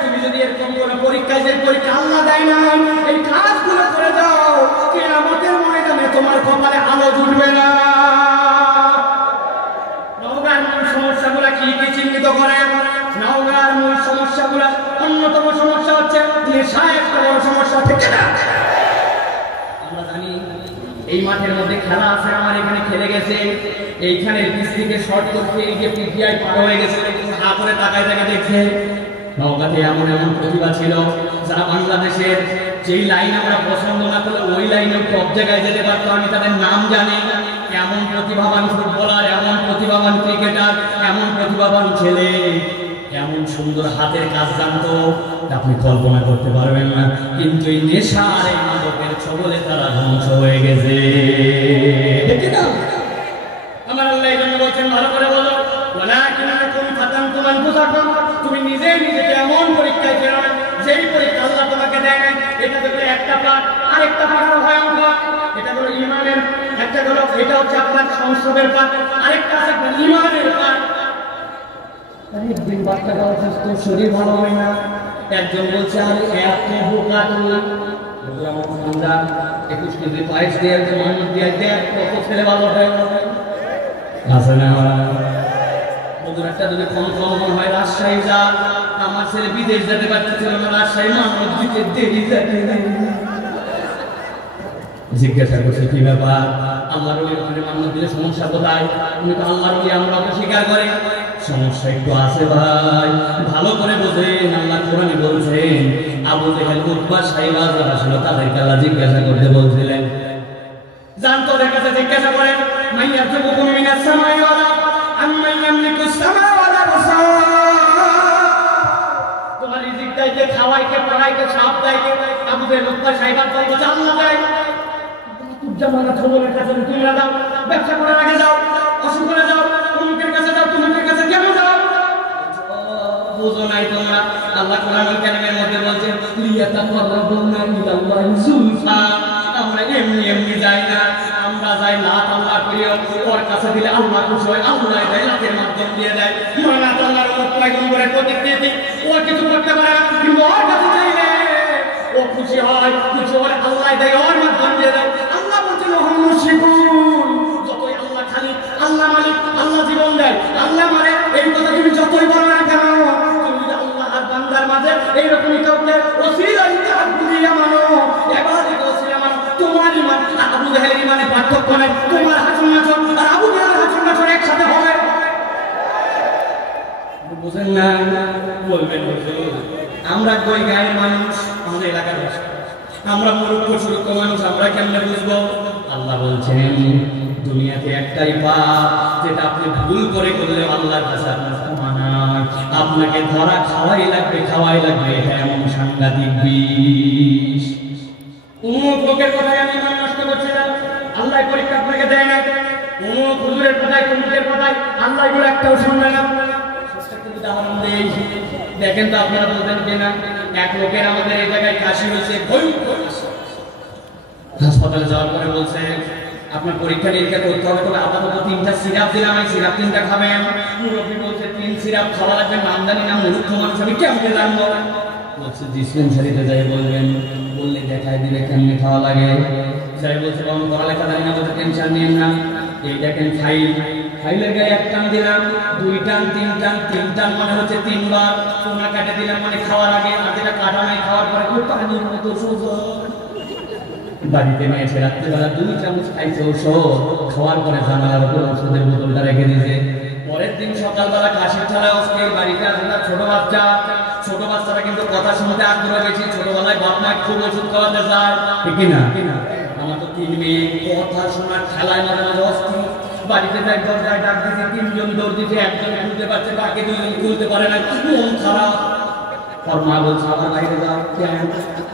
তুমি যদি এরকম কোনো পরীক্ষায়, যে পরীক্ষা আল্লাহ দেয় না, এই কাজগুলো করে যাও, কিয়ামতের ময়দানে তোমার কপালে আলো জুটবে না। নওগাঁর মূল সমস্যাগুলো কি কি চিহ্নিত করে? নওগাঁর মূল সমস্যাগুলো, অন্যতম সমস্যা হচ্ছে নেশা, একটা বড় সমস্যা, ঠিক না? আমরা জানি এই মাঠের মধ্যে খেলা আছে, আমার এখানে খেলে গেছে, এইখানে ডিস্ট্রিক্টে শর্ট করতে গিয়ে পিটিআই পার হয়ে গেছে, হা করে তাকায় তাকে দেখছে। নওগাঁতে এমন এমন প্রতিভা ছিল, যারা বাংলাদেশের যেই লাইন আমরা পছন্দ না করলে ওই লাইনে টপ জায়গায় যেতে পারতো। আমি তাদের নাম জানি, এমন প্রতিভাবান ফুটবলার, এমন প্রতিভাবান ক্রিকেটার, এমন প্রতিভাবান ছেলে, এমন সুন্দর হাতের কাজ জানতো, আপনি কল্পনা করতে পারবেন না। কিন্তু এই নেশা আর এই মাদকের ছবলে তারা ধ্বংস হয়ে গেছে। আমার আল্লাহ এই জন্য বলছেন, ভালো করে বলো, ওয়ালাকিন্নাকুম ফাতানতুম আনফুসাকুম, তুমি নিজে নিজেকে এমন পরীক্ষায় ফেলো না যেই পরীক্ষা আল্লাহ তোমাকে দেয় না। এটা দেখলে একটা পাঠ, আরেকটা পাঠ আরো ভয়ঙ্কর। এটা হলো ঈমানের, একটা হলো এটা হচ্ছে আপনার সংস্রবের পাঠ, আরেকটা আছে আপনার ঈমানের পাঠ। একদিন বাচ্চাটা অসুস্থ, শরীর ভালো হয় না, একজন বলছে, আরে এত বোকা তুই, আমরা 21 কেজি পায়েস দিয়ে মানুষ দিয়ে কত ছেলে ভালো হয় আছে না? ওদের একটা যদি কম হয়, রাজশাহী যা, আমার ছেলে বিদেশ যেতে পারতেছিল না, রাজশাহী মানুষ দিতে দেরি যাবে। জিজ্ঞাসা করছে, কি ব্যাপার? আল্লাহর ওলি মানুষ দিলে সমস্যা কোথায়? তুমি তো আল্লাহর ওলি, আমরা তো স্বীকার করে। সমস্যা একটু আছে ভাই, ভালো করে বোঝেন। আল্লাহ কোরআনে বলছেন, আবু জেহেল, উতবা, সাইবা যারা ছিল তাদেরকে আল্লাহ জিজ্ঞাসা করতে বলছিলেন জান তোদের কাছে জিজ্ঞাসা করেন মাইয়া তুবুকুম মিনাস সামাই ওয়ালা আম্মান ইয়ামলিকুস সামা ওয়ালা বসার তোমার রিজিক দাইতে খাওয়াইতে পড়াইতে সব দাইতে আবু বকর লোকটা সাইবার বলতে আল্লাহ দেয় তুই জামানা খবরের কাছে তুমি না দাও ব্যবসা করার আগে যাও অসুখ করে যাও তোমাদের কাছে যাও তোমাদের কাছে কেন যাও বুঝো নাই তোমরা আল্লাহ কোরআনুল কারীমের মধ্যে বলছেন লিয়াতাকাররাবুনা ইলাল্লাহি যুলফা আমরা এমনি এমনি যাই না আমরা যাই লাত আল্লাহ করিও ওর কাছে দিলে আল্লাহ খুশি হয় আল্লাহ দেয় লাতের মাধ্যম দিয়ে দেয় মানাত আল্লাহর উপর পয়গম্বরের প্রতিক্রিয়া দিই ও কিছু করতে পারে না কিন্তু ওর কাছে চাইলে ও খুশি হয় খুশি হলে আল্লাহ দেয় ওর মাধ্যম দিয়ে দেয় আল্লাহ বলছেন মুহাম্মদ শিকুন যতই আল্লাহ খালি আল্লাহ মালিক আল্লাহ জীবন দেয় আল্লাহ মানে এই কথা তুমি যতই বলো না কেন বান্দার মাঝে এইরকমই কাউকে ওসিলাই তাকদিয়া মানো ইবাদত ওসিলা মানো তোমার ঈমান আর আবু জাহেলের ঈমানে পার্থক্য নাই তোমার হাসন নাচন আর আবু জাহেলের হাসন নাচন একসাথে হবে বুঝেন না বলবেন হুজুর আমরা কই গায়ের মানুষ আমাদের এলাকার আমরা মূর্খ সুরক্ষ মানুষ আমরা কেমনে বুঝবো আল্লাহ বলছেন দুনিয়াতে একটাই পাপ যেটা আপনি ভুল করে করলে আল্লাহর কাছে আপনার ক্ষমা নাই আপনাকে ধরা খাওয়াই লাগবে এটা এমন সাংঘাতিক বিষ অমুক লোকের কথায় আমি ইমান নষ্ট করছি না আল্লাহ পরীক্ষা আপনাকে দেয় না অমুক হুজুরের কথায় তমুকের কথায় আল্লাহ এগুলো একটাও শুনবে না উদাহরণ দেই দেখেন তো আপনারা বলতেন কিনা এক লোকের আমাদের এই জায়গায় কাশি হয়েছে ভয়ঙ্কর হাসপাতালে যাওয়ার পরে বলছে আপনার পরীক্ষা নিরীক্ষা করতে হবে তবে আপাতত 3টা সিরাপ দিলাম এই সিরাপ 3টা খাবেন মুরব্বী বলছে 3 সিরাপ খাওয়া লাগবে নামদানি না মূর্খ মানুষ আমি কেমনে জানবো বলছে ডিসপেন্সারিতে যাই বলবেন বললে দেখাই দিলে কেমনে খাওয়া লাগে যাই বলছে বাবা পড়ালেখা জানি না বলতে টেনশন নিন না এই দেখেন ফাইলের গায়ে 1 টান দিলাম 2 টান 3 টান মানে হচ্ছে 3 বার সোনা কাটে দিলাম মানে খাওয়ার আগে আর যেটা কাটা নাই খাওয়ার পরে খুব পানির মতো সোজা বাড়িতে নিয়ে এসে রাত্রিবেলা 2 চামচ খাইছে ওষুধ খাওয়ার পরে জানালার উপর ওষুধের বোতলটা রেখে দিয়েছে পরের দিন সকালবেলা কাশির ঠালায় অস্থির বাড়িতে আসে না ছোট বাচ্চারা কিন্তু কথা শুনতে আগ্রহ বেশি ছোটবেলায় বাপ মা খুব ওষুধ খাওয়াতে যায় ঠিক না আমার তো 3 মেয়ে কথা শোনার ঠেলায় মাঝে মাঝে অস্থির বাড়িতে যাই দরজায় ডাক দিয়েছে 3 জন দৌড় দিতে একজন খুলতে পারছে বাকি 2 জন খুলতে পারে না মন খারাপ আর মা বলছে আবার বাইরে যাও কেন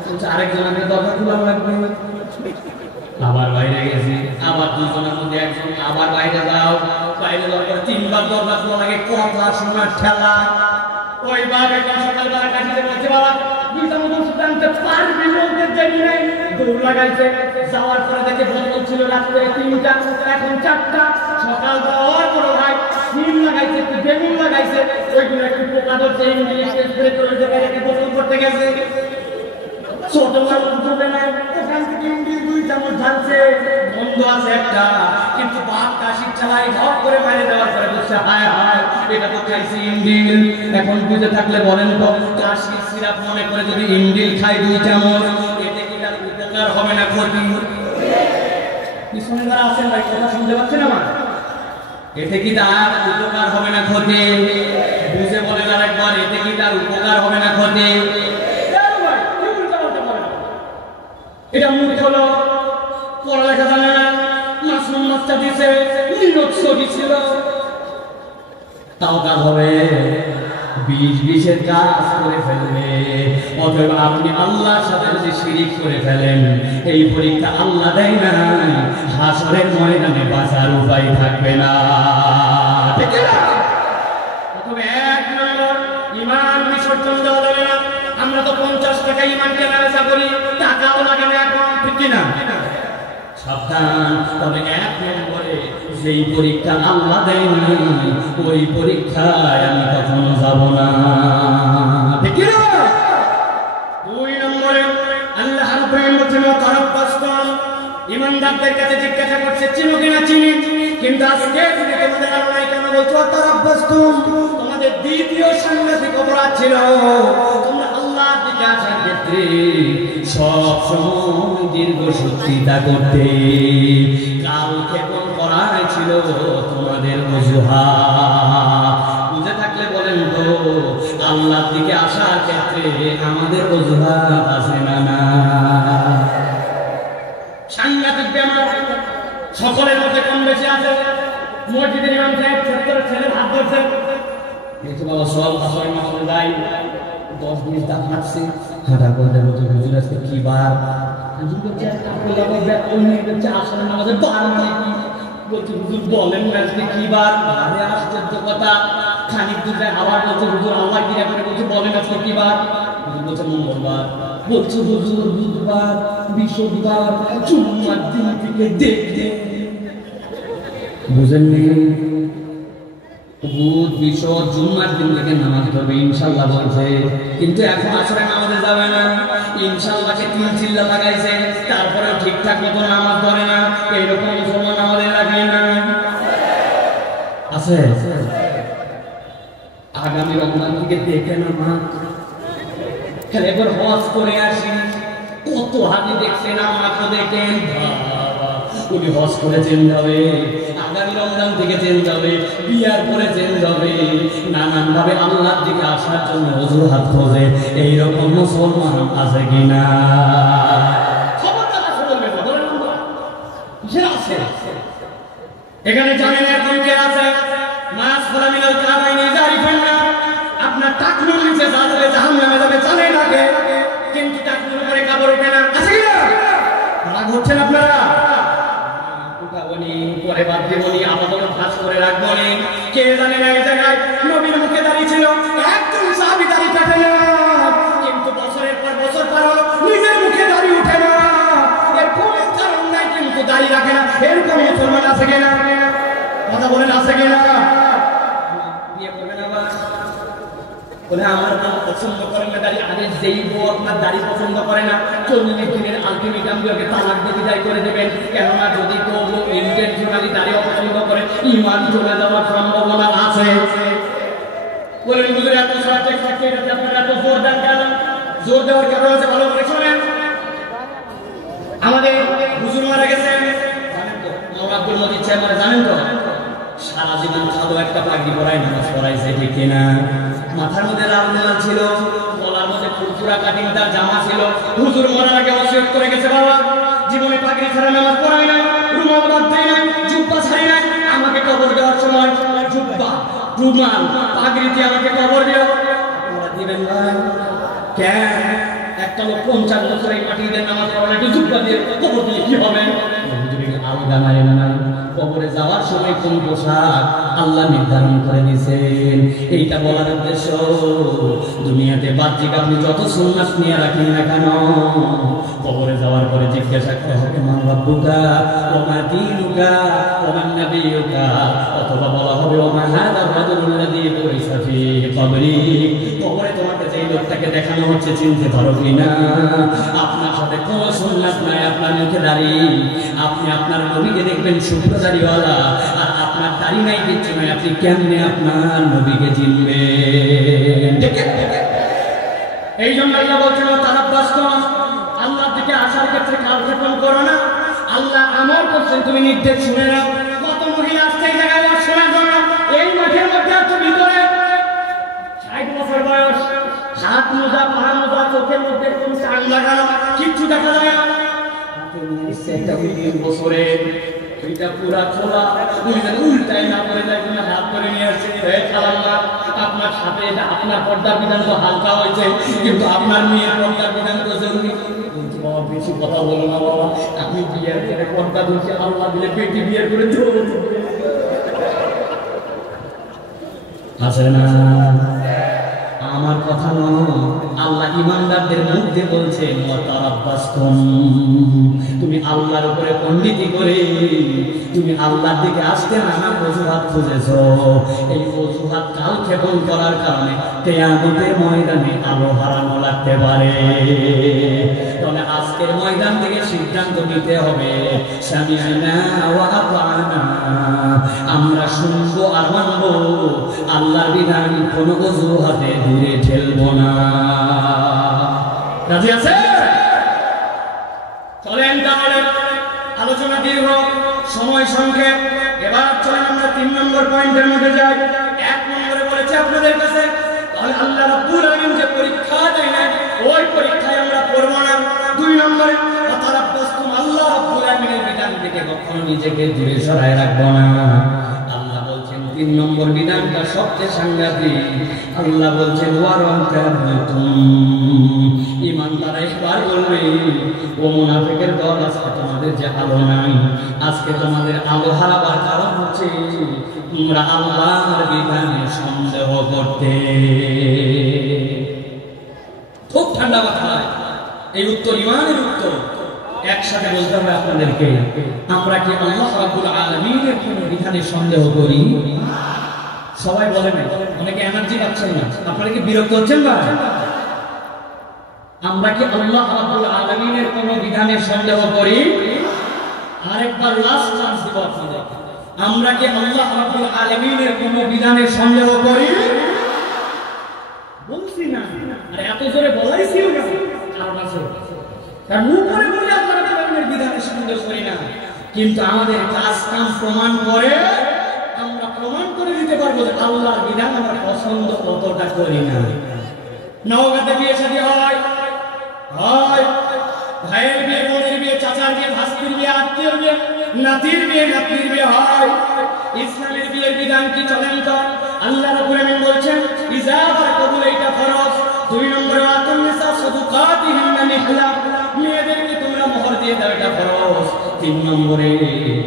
বলছে আরেকজনকে দরজা খোলা লাগবে আবার বাইরে গেছি আবার 2 জনের মধ্যে একজন আবার বাইরে যাও বাইরে যাওয়ার পর 3 বার দরজা খোলা লাগে কথা শোনার ঠেলা ওই বাবা সকালবেলা কাটিতে বলছে বাবা 2টা মতো শুনতে পারবি বলতে জানি নাই দৌড় লাগাইছে যাওয়ার পরে দেখে বোতল ছিল রাত্রে 3টা এখন 4টা সকালবেলা ওর বড় ভাই সিম লাগাইছে একটু বেগুন লাগাইছে ওইগুলো একটু পোকা ধরছে ইংলিশ স্প্রে করে দেবে রেখে বোতল করতে গেছে ছোট মানুষ ধরবে না ওখান থেকে ইংলিশ 2 চামচ ঢালছে বন্ধ আছে একটা কিন্তু বাপ কাশির ঠেলায় ঘর করে বাইরে যাওয়ার পরে বলছে হায় হায় এটা তো খাইছি ইন্ডিল এখন বুঝে থাকলে বলেন তো কাশির সিরাপ মনে করে যদি ইন্ডিল খাই 2 চামচ এতে কি তার উপকার হবে না ক্ষতি পিছনে যারা আছেন ভাই কথা শুনতে পাচ্ছেন আমার এতে কি তার উপকার হবে না ক্ষতি বুঝে বলেন আরেকবার এতে কি তার উপকার হবে না ক্ষতি এটা মূর্খ হলো পড়ালেখা জানে না মাসুম মাস্টার দিছে নিরক্ষরী ছিল তাও কাজ হবে 20 কাজ করে ফেলবে অথবা আপনি আল্লাহর সাথে যদি শিরিক করে ফেলেন এই পরীক্ষা আল্লাহ দেয় না হাসরের ময়দানে বাঁচার উপায় থাকবে না ঠিক না অথবা 1 নম্বর ঈমান বিসর্জন দেওয়া যাবে না আমরা তো 50 টাকা ঈমান কেনাবেচা করি টাকাও লাগে না এখন ঠিক না সাবধান তবে 1 নম্বরে যেই পরীক্ষা আল্লাহ দেয় না ওই পরীক্ষায় আমি কখনো যাব না ঠিক না 2 নম্বরে আল্লাহ রাব্বুল বলেন তারাব্বাসতুম ঈমানদারদের কাছে জিজ্ঞাসা করছে চিনো কিনা চিনি কিন্তু আজকে তুমি তোমাদের আল্লাহ কেন বলছো তারাব্বাসতুম তোমাদের দ্বিতীয় সাংঘাতিক অপরাধ ছিল তোমরা আল্লাহর দিকে আসার ক্ষেত্রে সব সময় দীর্ঘ সত্যিতা করতে কাল ক্ষেপণ করা ছিল তোমাদের অজুহাত বুঝে থাকলে বলেন তো আল্লাহর দিকে আসার ক্ষেত্রে আমাদের অজুহাত আছে না না সাংঘাতিক ব্যাপার বসে আছে, মসজিদের ইমাম সাহেব ছোট্ট ছেলের হাত ধরছে, দেখছো বাবা সব আসরে মাসে যাই 10 মিনিট দাঁত হাঁটছে, হাঁটার পর দেখো তো হুজুর আজকে কি বার, হুজুর বলছে আসরে নামাজে বার মানে কি, বলছে হুজুর বলেন না আজকে কি বার, আরে আশ্চর্য কথা, খানিক দূর যায় আবার বলছে হুজুর আল্লাহ কি করে, বলছে বলেন আজকে কি বার, হুজুর বলছে মঙ্গলবার, বলছে হুজুর বুধবার, বৃহস্পতিবার, জুম্মার দিন থেকে দেখতে বুঝেননি, বুধ বৃহস্পতিবার জুম্মার দিন থেকে নামাজ পড়বে ইনশাআল্লাহ বলছে, কিন্তু এখন আসরে নামাজে যাবে না, ইনশাআল্লাহকে 3 চিল্লা লাগাইছে, তারপরে ঠিকঠাক মতো নামাজ পড়ে না, এইরকম মুসলমান আমাদের লাগে না আছে। আগামী রমজান থেকে দেখে না মা, এবার হজ করে আসি, কত হাজি দেখছেন, আমরা তো দেখেন উনি হজ করে চেঞ্জ হবে, আগামী রমজান থেকে চেঞ্জ হবে, বিয়ার পরে চেঞ্জ হবে, নানান ভাবে আল্লাহর দিকে আসার জন্য অজুহাত খোঁজে, এইরকম মুসলমান আছে কিনা? এখানে জানেন এখন কে আছে? মাস ফলামিনাল কাবাইনি জারিফান না, আপনার টাকনুর নিচে যাবে জাহান্নামে যাবে জানে নাকে, কিন্তু টাকনুর উপরে কাপড় ওঠে না, আছে কি না? রাগ হচ্ছেন আপনারা? উঠাবনি পরে বাদ দেবনি, আপাতত ফাঁস করে রাখবনি, কে জানে না এই জায়গায় নবীর মুখে দাঁড়িয়ে ছিল একজন সাহাবী দাঁড়িয়ে কাটে না, কিন্তু বছরের পর বছর পার হলো নিজের মুখে দাঁড়িয়ে উঠে না, এর কোনো কারণ নাই, কিন্তু দাঁড়িয়ে রাখে না, এরকম মুসলমান আছে কিনা? কথা বলেন আছে কিনা? বিয়ে করবেন আবার বলে আমার পছন্দ করেন না দাড়ি, আরে যেই বউ আপনার দাড়ি পছন্দ করে না 40 দিনের আলটিমেটাম দিয়ে তালাক দিয়ে বিদায় করে দেবেন, কেননা যদি কেউ ইন্টেনশনালি দাড়ি অপছন্দ করে ঈমান চলে যাওয়ার সম্ভাবনা আছে। বলেন হুজুর এত সাবজেক্ট থাকতে এটাতে আপনারা এত জোর দেন কেন? জোর দেওয়ার কারণ হচ্ছে ভালো করে শোনেন, আমাদের হুজুর মারা গেছেন জানেন তো, মাওলানা আব্দুল মজিদ সাহেব মারা জানেন তো, সারা জীবন খালো একটা পাগড়ি পরায় নামাজ পড়াইছে ঠিক কিনা, মাথার মধ্যে লাল রুমাল ছিল, গলার মধ্যে ফুরফুরা কাটিংদার জামা ছিল, হুজুর মরার আগে ওসিয়ত করে গেছে বাবা জীবনে পাগড়ি ছাড়া নামাজ পড়াই না, রুমাল বাদ দেই না, জুব্বা ছাড়ি না, আমাকে কবর দেওয়ার সময় জুব্বা রুমাল পাগড়িতে আমাকে কবর দিও, আপনারা দিবেন ভাই কেন? একটা লোক 50 বছর এই মাটিতে নামাজ পড়ে একটু জুব্বা দিয়ে কবর দিলে কি হবে? আলগা নাই না, কবরে যাওয়ার সময় কোন পোশাক আল্লাহ নির্ধারণ করে দিয়েছেন, এইটা বলার উদ্দেশ্য দুনিয়াতে বাহ্যিক আপনি যত সুন্নাত নিয়ে রাখেন না কেন, কবরে যাওয়ার পরে জিজ্ঞাসা করা হবে মান রাব্বুকা ওয়া মা দীনুকা ওয়া মান নাবিয়ুকা, অথবা বলা হবে ওয়া মা হাযার রাজুলুল্লাযী বুইসা ফীহি কবরি, কবরে তোমাকে যে লোকটাকে দেখানো হচ্ছে চিনতে পারো কিনা? আপনার সাথে কোনো সুন্নাত নাই, আপনার মুখে দাড়ি, আপনি আপনার নবীকে দেখবেন শুভ্র দাড়িওয়ালা, আর আপনার দাড়ি নাই কিচ্ছু নাই, আপনি কেমনে আপনার নবীকে চিনবেন? এই জন্য আল্লাহ বলছেন তারাব্বাস করো, আল্লাহর দিকে আসার ক্ষেত্রে কালক্ষেপণ করো না, আল্লাহ আমর করছেন তুমি নির্দেশ শুনে নাও। কত মহিলা আসছে এই জায়গায় শোনার জন্য, এই মাঠের মধ্যে এত ভিতরে 60 বছর বয়স, হাত মোজা পা মোজা, চোখের মধ্যে কোন চাং লাগানো, কিচ্ছু দেখা যায় না, একটা 20 বছরে এটা পুরা খোলা, তুমি যেন উল্টাই না পড়ে যায়, তুমি হাত ধরে নিয়ে আসছে আপনার সাথে, এটা আপনার পর্দার বিধান তো হালকা হয়েছে, কিন্তু আপনার মেয়ের পর্দার বিধান তো জরুরি। বাবা বেশি কথা বলো না বাবা, আপনি বিয়ের করে পর্দা ধরছে, আল্লাহ দিলে বেটি বিয়ের করে আছে না? আমার কথা নয়, আল্লাহ ইমানদারদের মধ্যে বলছেন তুমি আল্লাহর উপরে পণ্ডিতি করে তুমি আল্লাহর দিকে আসতে নানা অজুহাত খুঁজেছ, এই অজুহাত কালক্ষেপণ করার কারণে কিয়ামতের ময়দানে আলো হারানো লাগতে পারে। তাহলে আজকের ময়দান থেকে সিদ্ধান্ত নিতে হবে সামি'না ওয়া আতা'না, আমরা শুনবো আর মানবো, আল্লাহর বিধান কোনো অজুহাতে দূরে ঠেলবো না। রাজি আছে? চলেন তাহলে, আলোচনা দীর্ঘ, সময় সংক্ষেপ, এবার চলেন আমরা 3 নম্বর পয়েন্টের মধ্যে যাই। 1 নম্বরে বলেছে আপনাদের কাছে, তাহলে আল্লাহ রাব্বুল আলামিন যে পরীক্ষা দেয় না, ওই পরীক্ষায় আমরা পড়ব না। 2 নম্বরে তারাব্বাসতুম, আল্লাহ রাব্বুল আলামিনের বিধান থেকে কখনো নিজেকে দূরে সরায় রাখবো না। আল্লাহ বলছেন 3 নম্বর বিধানটা সবচেয়ে সাংঘাতিক। আল্লাহ বলছেন ঈমানদাররা একবার বলবে, ও মুনাফিকের দল, আজকে তোমাদের যে আলো নাই, আজকে তোমাদের আলো হারাবার কারণ হচ্ছে তোমরা আল্লাহর বিধানে সন্দেহ করতে। খুব ঠান্ডা কথা, এই উত্তর ইমানের উত্তর। একসাথে বলতে হবে আপনাদেরকে, আমরা কি আল্লাহ রাব্বুল আলামিনের কোন বিধানে সন্দেহ করি? সবাই বলেন, অনেকে এনার্জি পাচ্ছেন না, আপনারা কি বিরক্ত হচ্ছেন না? আমরা কি আল্লাহ রাব্বুল আলামিনের কোন বিধানে সন্দেহ করি? আরেকবার লাস্ট চান্স দেব আপনাদের, আমরা কি আল্লাহ রাব্বুল আলামিনের কোন বিধানে সন্দেহ করি? বলছি না, আরে এত জোরে বলাইছি না, কারণ আছে, কারণ উপরে বলে আল্লাহ রাব্বুল আলামিনের বিধানে সন্দেহ করি না, কিন্তু আমাদের কাজ কাম প্রমাণ করে আমরা প্রমাণ করে দিতে পারবো যে আল্লাহর বিধান আমরা পছন্দ কতটা করি না। নওগাঁতে বিয়ে শাদী হয়, ভাইয়ের বিয়ে, বোনের বিয়ে, চাচার বিয়ে, ভাস্তির বিয়ে, আত্মীয়র বিয়ে, নাতির বিয়ে, নাতনির বিয়ে হয়। ইসলামের বিয়ের বিধান কি চলেন তো? আল্লাহ রাব্বুল আলামিন বলছেন ইজাবার কবুল, এটা ফরজ। 2 নম্বরে আতুন নিসা সাদুকাতিহিন্না নিহলা, মেয়েদেরকে তোমরা মোহর দিয়ে দাও, এটা ফরজ। 3 নম্বরে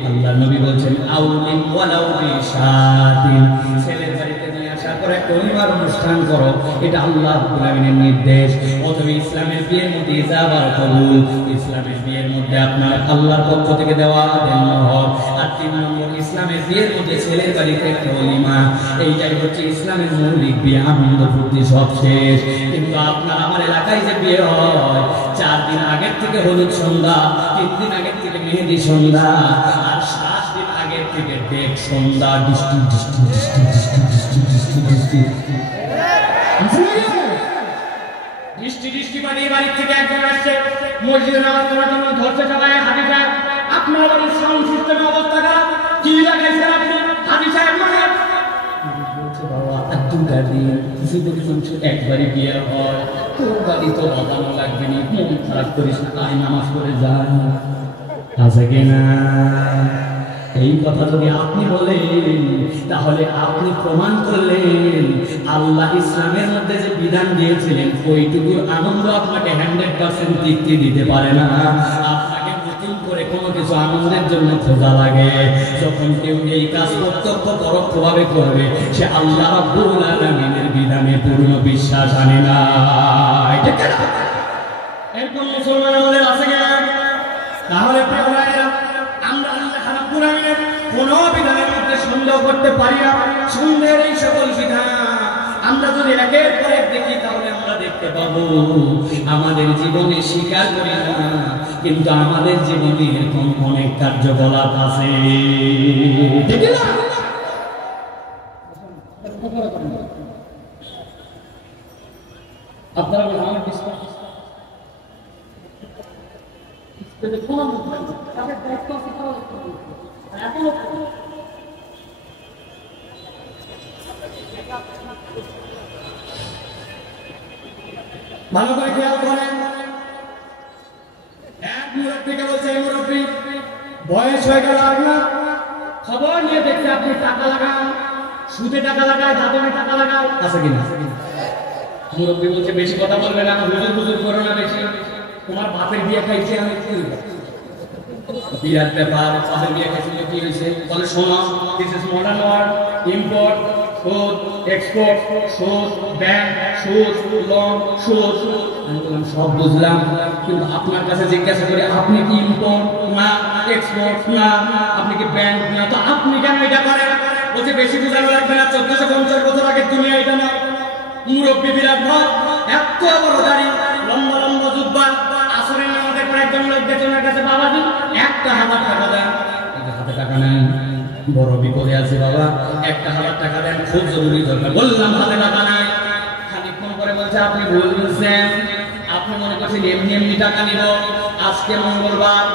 আল্লাহ নবী বলছেন আউলিম ওয়ালাউ বিশাতিন, ছেলের বাড়িতে নিয়ে আসার পরে পরিবার অনুষ্ঠান করো, এটা আল্লাহ রাব্বুল আলামিনের নির্দেশ। অথবা ইসলামের বিয়ের মধ্যে ইজাবার কবুল, ইসলামের বিয়ের মধ্যে আপনার আল্লাহর পক্ষ থেকে দেওয়া দেন মোহর। আর 3 নম্বর ইসলামের বিয়ের মধ্যে ছেলের বাড়িতে একটা ওলিমা, এইটাই হচ্ছে ইসলামের মৌলিক বিয়ে, আনন্দ ফুর্তি সব শেষ। কিন্তু আপনার আমার এলাকায় যে বিয়ে হয়, 4 দিন আগের থেকে হলুদ সন্ধ্যা, 3 দিন আগের থেকে মেহেদি সন্ধ্যা, আর 7 দিন আগের থেকে ডেট সন্ধ্যা, ডিস্টি ডিস্টি ডিস্টি ডিস্টি ডিস্টি ডিস্টি ডিস্টি ডিস্টি বাড়ি বাড়ি থেকে একজন আসছে মসজিদে নামাজ পড়ার জন্য, ধরছে সবাই হাজি সাহেব আপনার বাড়ির সাউন্ড সিস্টেমের অবস্থা খারাপ, কি লাগাইছে আপনি? হাজি সাহেব মানে বলছে বাবা দুটা দিন কিছু কিছু একবারই বিয়ে হয়, তোর বাড়ি তো বাজানো লাগবে না, মন খারাপ করিস না, আয় নামাজ পড়ে যান। আছে কিনা? এই কথা যদি আপনি বলেন, তাহলে আপনি প্রমাণ করলেন আল্লাহ ইসলামের মধ্যে যে বিধান দিয়েছিলেন ওইটুকুর আনন্দ আপনাকে 100% তৃপ্তি দিতে পারে না। আপনাকে নতুন করে কোনো কিছু আনন্দের জন্য খোঁজা লাগে। যখন কেউ এই কাজ প্রত্যক্ষ পরোক্ষভাবে করবে, সে আল্লাহ রাব্বুল আলামিনের বিধানে পূর্ণ বিশ্বাস আনে না। এরকম মুসলমান আমাদের আছে কিনা? তাহলে আমরা আল্লাহ রাব্বুল আলামিনের কোন বিধানের মধ্যে সন্দেহ করতে পারি না। সন্দেহের এই সকল বিধান আমরা যদি একের পর এক দেখি, তাহলে আমরা দেখতে পাবো আমাদের জীবনে স্বীকার করি না, কিন্তু আমাদের জীবনে এরকম অনেক কার্যকলাপ আছে। আপনারা আমার বিশ্বাস ভালো করে খেয়াল করেন। এক মুরব্বীকে বলছে, এই মুরব্বী বয়স হয়ে গেল আপনার, খবর নিয়ে দেখতে আপনি টাকা লাগান, সুদে টাকা লাগায়, দাদনে টাকা লাগাও, আছে কিনা? মুরব্বী বলছে বেশি কথা বলবে না, হুজুর হুজুর করো না বেশি, তোমার বাপের বিয়ে খাইছে আমি কি বিরাট ব্যাপার, বাপের বিয়ে খাইছিল কি হয়েছে? বলে শোনো, this is modern world, import, সুদ, এক্সপোর্ট, সুদ, ব্যাংক, সুদ, লোন, সুদ। আমি বললাম সব বুঝলাম, কিন্তু আপনার কাছে জিজ্ঞাসা করি আপনি কি ইম্পোর্ট না, এক্সপোর্ট না, আপনি কি ব্যাংক না, তো আপনি কেন এটা করেন? বলছে বেশি বুঝানো লাগবে না, 1450 বছর আগের দুনিয়া এটা না। মুরব্বী বিরাট ভাত, এত বড় দাড়ি, লম্বা লম্বা জুব্বা, আসরের নামাজের পর একজন লোক বেতনের কাছে বাবাজি 1000 টাকা দেন। হাতে টাকা নেন, বড় বিপদে আছে বাবা, 1000 টাকা দেন, খুব জরুরি দরকার। বললাম হাতে টাকা নাই। খানিকক্ষণ পরে বলছে আপনি ভুল বুঝছেন, আপনি মনে করছেন এমনি এমনি টাকা নিব, আজকে মঙ্গলবার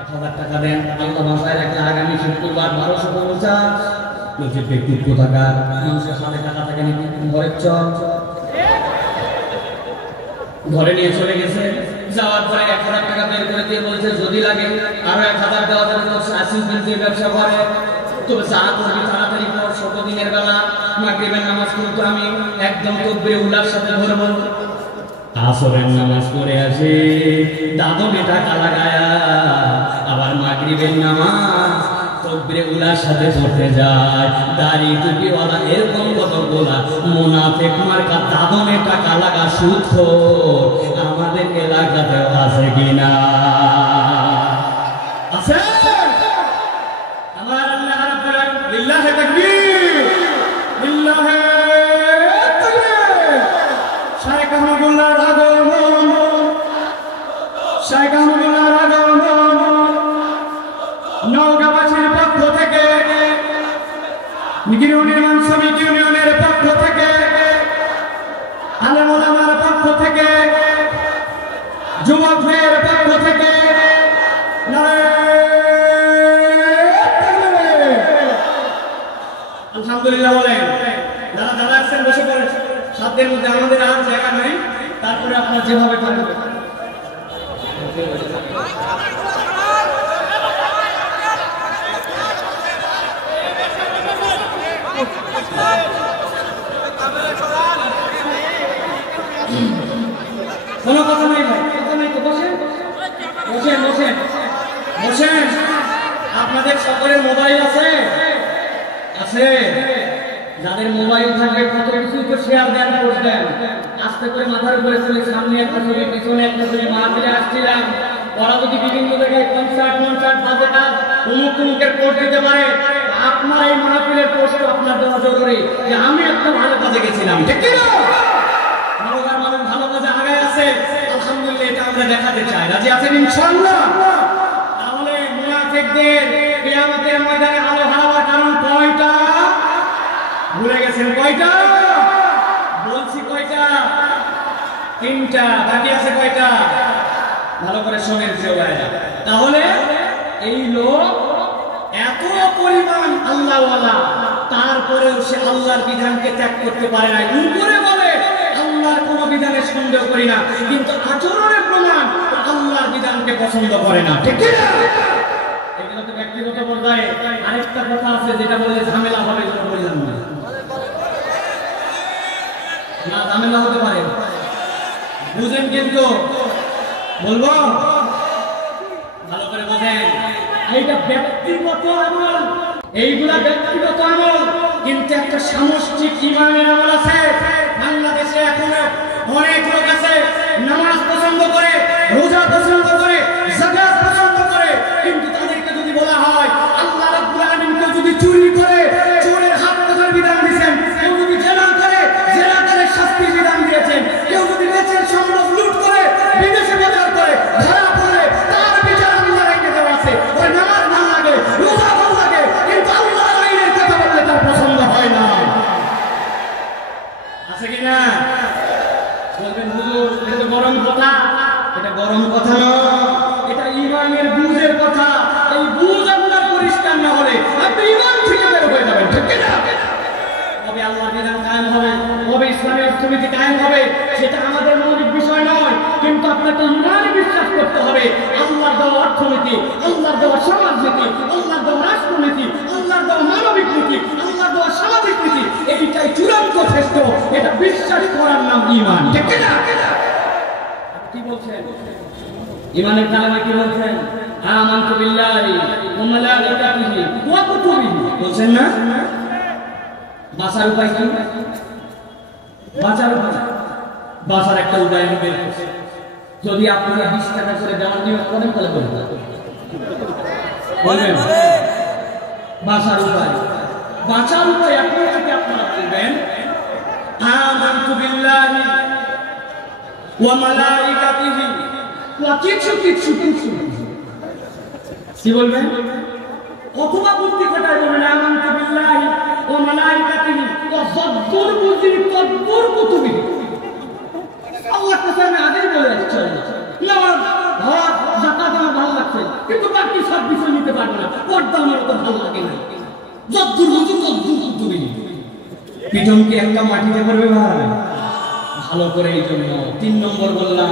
1000 টাকা দেন, আল্লাহ ভাষায় রাখলে আগামী শুক্রবার 1250। বলছে ব্যক্তির কোথাকার, মানুষের হাতে টাকা থাকে নাকি, ঘরের চল। ঘরে নিয়ে চলে গেছে, যাওয়ার পরে 1000 টাকা বের করে দিয়ে বলছে যদি লাগে আরো 1000 দেওয়া যাবে, 80 যে ব্যবসা করে, তবে যা করবি তাড়াতাড়ি কর। দিনের বেলা মাগরিবের নামাজ কিন্তু আমি একদম তকবীরে উলার সাথে ধরবো। আসরের নামাজ পড়ে আসে, দাদনে টাকা লাগায়া আবার মাগরিবের নামাজ তকবীরে উলার সাথে পড়তে যায়। দাড়ি টুপিওয়ালা এরকম কতগুলা মুনাফিক মার্কা দাদনে টাকা লাগা সুদখোর আমাদের এলাকাতে আছে কিনা? আছে? আমার আল্লাহ রাব্বুল আলামিন লিল্লাহি তাকবীর, লিল্লাহি তাকবীর। শাইখ আহমদুল্লাহর আগমন, শাইখ আহমদুল্লাহর আগমন নওগাঁবাসীর পক্ষ থেকে, গৃহ নির্মাণ শ্রমিক ইউনিয়নের পক্ষ থেকে, আলেম ওলামার পক্ষ থেকে, যুবকদের পক্ষ থেকে আলহামদুলিল্লাহ বলেন। যারা যারা আছেন বসে পড়েন, সাধ্যের মধ্যে আমাদের আর জায়গা নেই, তারপরে আপনার যেভাবে করেন। কোনো কথা নাই ভাই, কথা নাই তো, বসেন বসেন বসেন বসেন। আপনাদের সকলের মোবাইল আছে? আছে? যাদের মোবাইল থাকবে কত কিছু তো শেয়ার দেন, পোস্ট দেন। আস্তে করে মাথার উপরে তুলে সামনে একটা ছবি, পিছনে একটা ছবি, মাহফিলে আসছিলাম। ওরা যদি বিভিন্ন জায়গায় কনসার্ট বাজে কাজ অমুকের পোস্ট দিতে পারে, আপনার এই মাহফিলের পোস্ট আপনার দেওয়া জরুরি যে আমি একটা ভালো কাজে গেছিলাম, ঠিক কি না? ভালোকার মানুষ ভালো কাজে আগায় আছে, আলহামদুলিল্লাহ, এটা আমরা দেখাতে চাই। রাজি আছেন ইনশাআল্লাহ? তাহলে মুনাফিকদের কিয়ামতের ময়দানে আলো হারাবার কারণ কয়টা? ভুলে গেছেন কয়টা? বলছি কয়টা? তিনটা। বাকি আছে কয়টা? ভালো করে শোনেন সবাইরা। তাহলে এই লোক এত পরিমাণ আল্লাহওয়ালা, তারপরেও সে আল্লাহর বিধানকে ত্যাগ করতে পারে না। উপরে বলে আল্লাহর কোন বিধানে সন্দেহ করি না, কিন্তু আচরণের প্রমাণ আল্লাহর বিধানকে পছন্দ করে না, ঠিক কি না? এগুলো তো ব্যক্তিগত পর্যায়ে। আরেকটা কথা আছে যেটা বলে ঝামেলা হবে, যেটা বললাম না, ঝামেলা হতে পারে, বুঝেন? কিন্তু বলবো ভালো করে বোঝেন, এইটা ব্যক্তিগত আমল, এইগুলা ব্যক্তিগত আমল, কিন্তু একটা সামষ্টিক ঈমানের আমল আছে। বাংলাদেশে এখনো অনেক লোক আছে নামাজ পছন্দ করে, রোজা পছন্দ করে, যাকাত পছন্দ করে, কিন্তু তাদেরকে যদি বলা হয় আল্লাহ রাব্বুল আলামিন কেউ যদি চুরি করে চোরের হাত কাটার বিধান দিয়েছেন, কেউ যদি জেনা করে জেনাকারের শাস্তির বিধান দিয়েছেন, কেউ যদি বেচের সম্পদ লুট করে বিদেশে পাচার করে ধরা পড়ে তার বিচার আল্লাহ রেখে দেওয়া আছে। ওই নামাজ না লাগে, রোজা ভালো লাগে, কিন্তু আল্লাহর আইনের কথা বললে তার পছন্দ হয় না। আছে কিনা? বলবেন হুজুর এটা তো গরম কথা। এটা গরম কথা নয়, এটা ঈমানের বুঝের কথা। এই বুঝ আপনার পরিষ্কার না হলে আপনি ঈমান থেকে বের হয়ে যাবেন, ঠিক কি না? কবে আল্লাহর বিধান কায়েম হবে, কবে ইসলামী অর্থনীতি কায়েম হবে, সেটা আমাদের মৌলিক বিষয় নয়, কিন্তু আপনাকে ঈমানে বিশ্বাস করতে হবে আল্লাহর দেওয়া অর্থনীতি, আল্লাহর দেওয়া সমাজনীতি, আল্লাহর দেওয়া রাষ্ট্রনীতি, আল্লাহর দেওয়া মানবিক নীতি, আল্লাহর দেওয়া সামাজিক নীতি, এইটাই চূড়ান্ত শ্রেষ্ঠ। এটা বিশ্বাস করার নাম ঈমান, ঠিক কি না? কি বলছেন? ঈমানের কালেমা কি বলছেন? আমানতু বিল্লাহি ওয়া মালাইকাতিহি ওয়া কুতুবিহি, বলছেন না? বাঁচার উপায় কি? বাঁচার একটা উপায় আমি বের করছি। যদি আপনারা 20 টাকা করে দেওয়ার নিয়ম করেন তাহলে বলবেন বাঁচার উপায় আপনারা থেকে আপনারা বলবেন আমানতু বিল্লাহি ওয়া মালাইকাতিহি ওয়া কিছু কি বলবেন? অথবা বুদ্ধি খাটায় বলবেন আমানতু বিল্লাহি ওয়া মালাইকাতিহি ওয়া যাদ্দুর বুযির তাদ্দুর কুতুবিহি। আল্লাহ তাআলা আগেই বলে আসছে নামাজ, হজ, যাকাত আমার ভালো লাগছে, কিন্তু বাকি সব বিষয় নিতে পারবো না, পর্দা আমার তো ভালো লাগে না। যাদ্দুর বুযির তাদ্দুর কুতুবিহি, পিঠমকে একটা মাটিতে পড়বে ভাই ভালো করে। এই জন্য 3 নম্বর বললাম,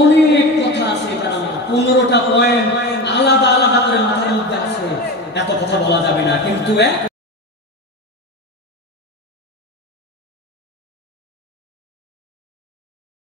অনেক কথা আছে, এটা আমার 15টা পয়েন্ট আলাদা আলাদা করে মাথার মধ্যে আছে। এত কথা বলা যাবে না, কিন্তু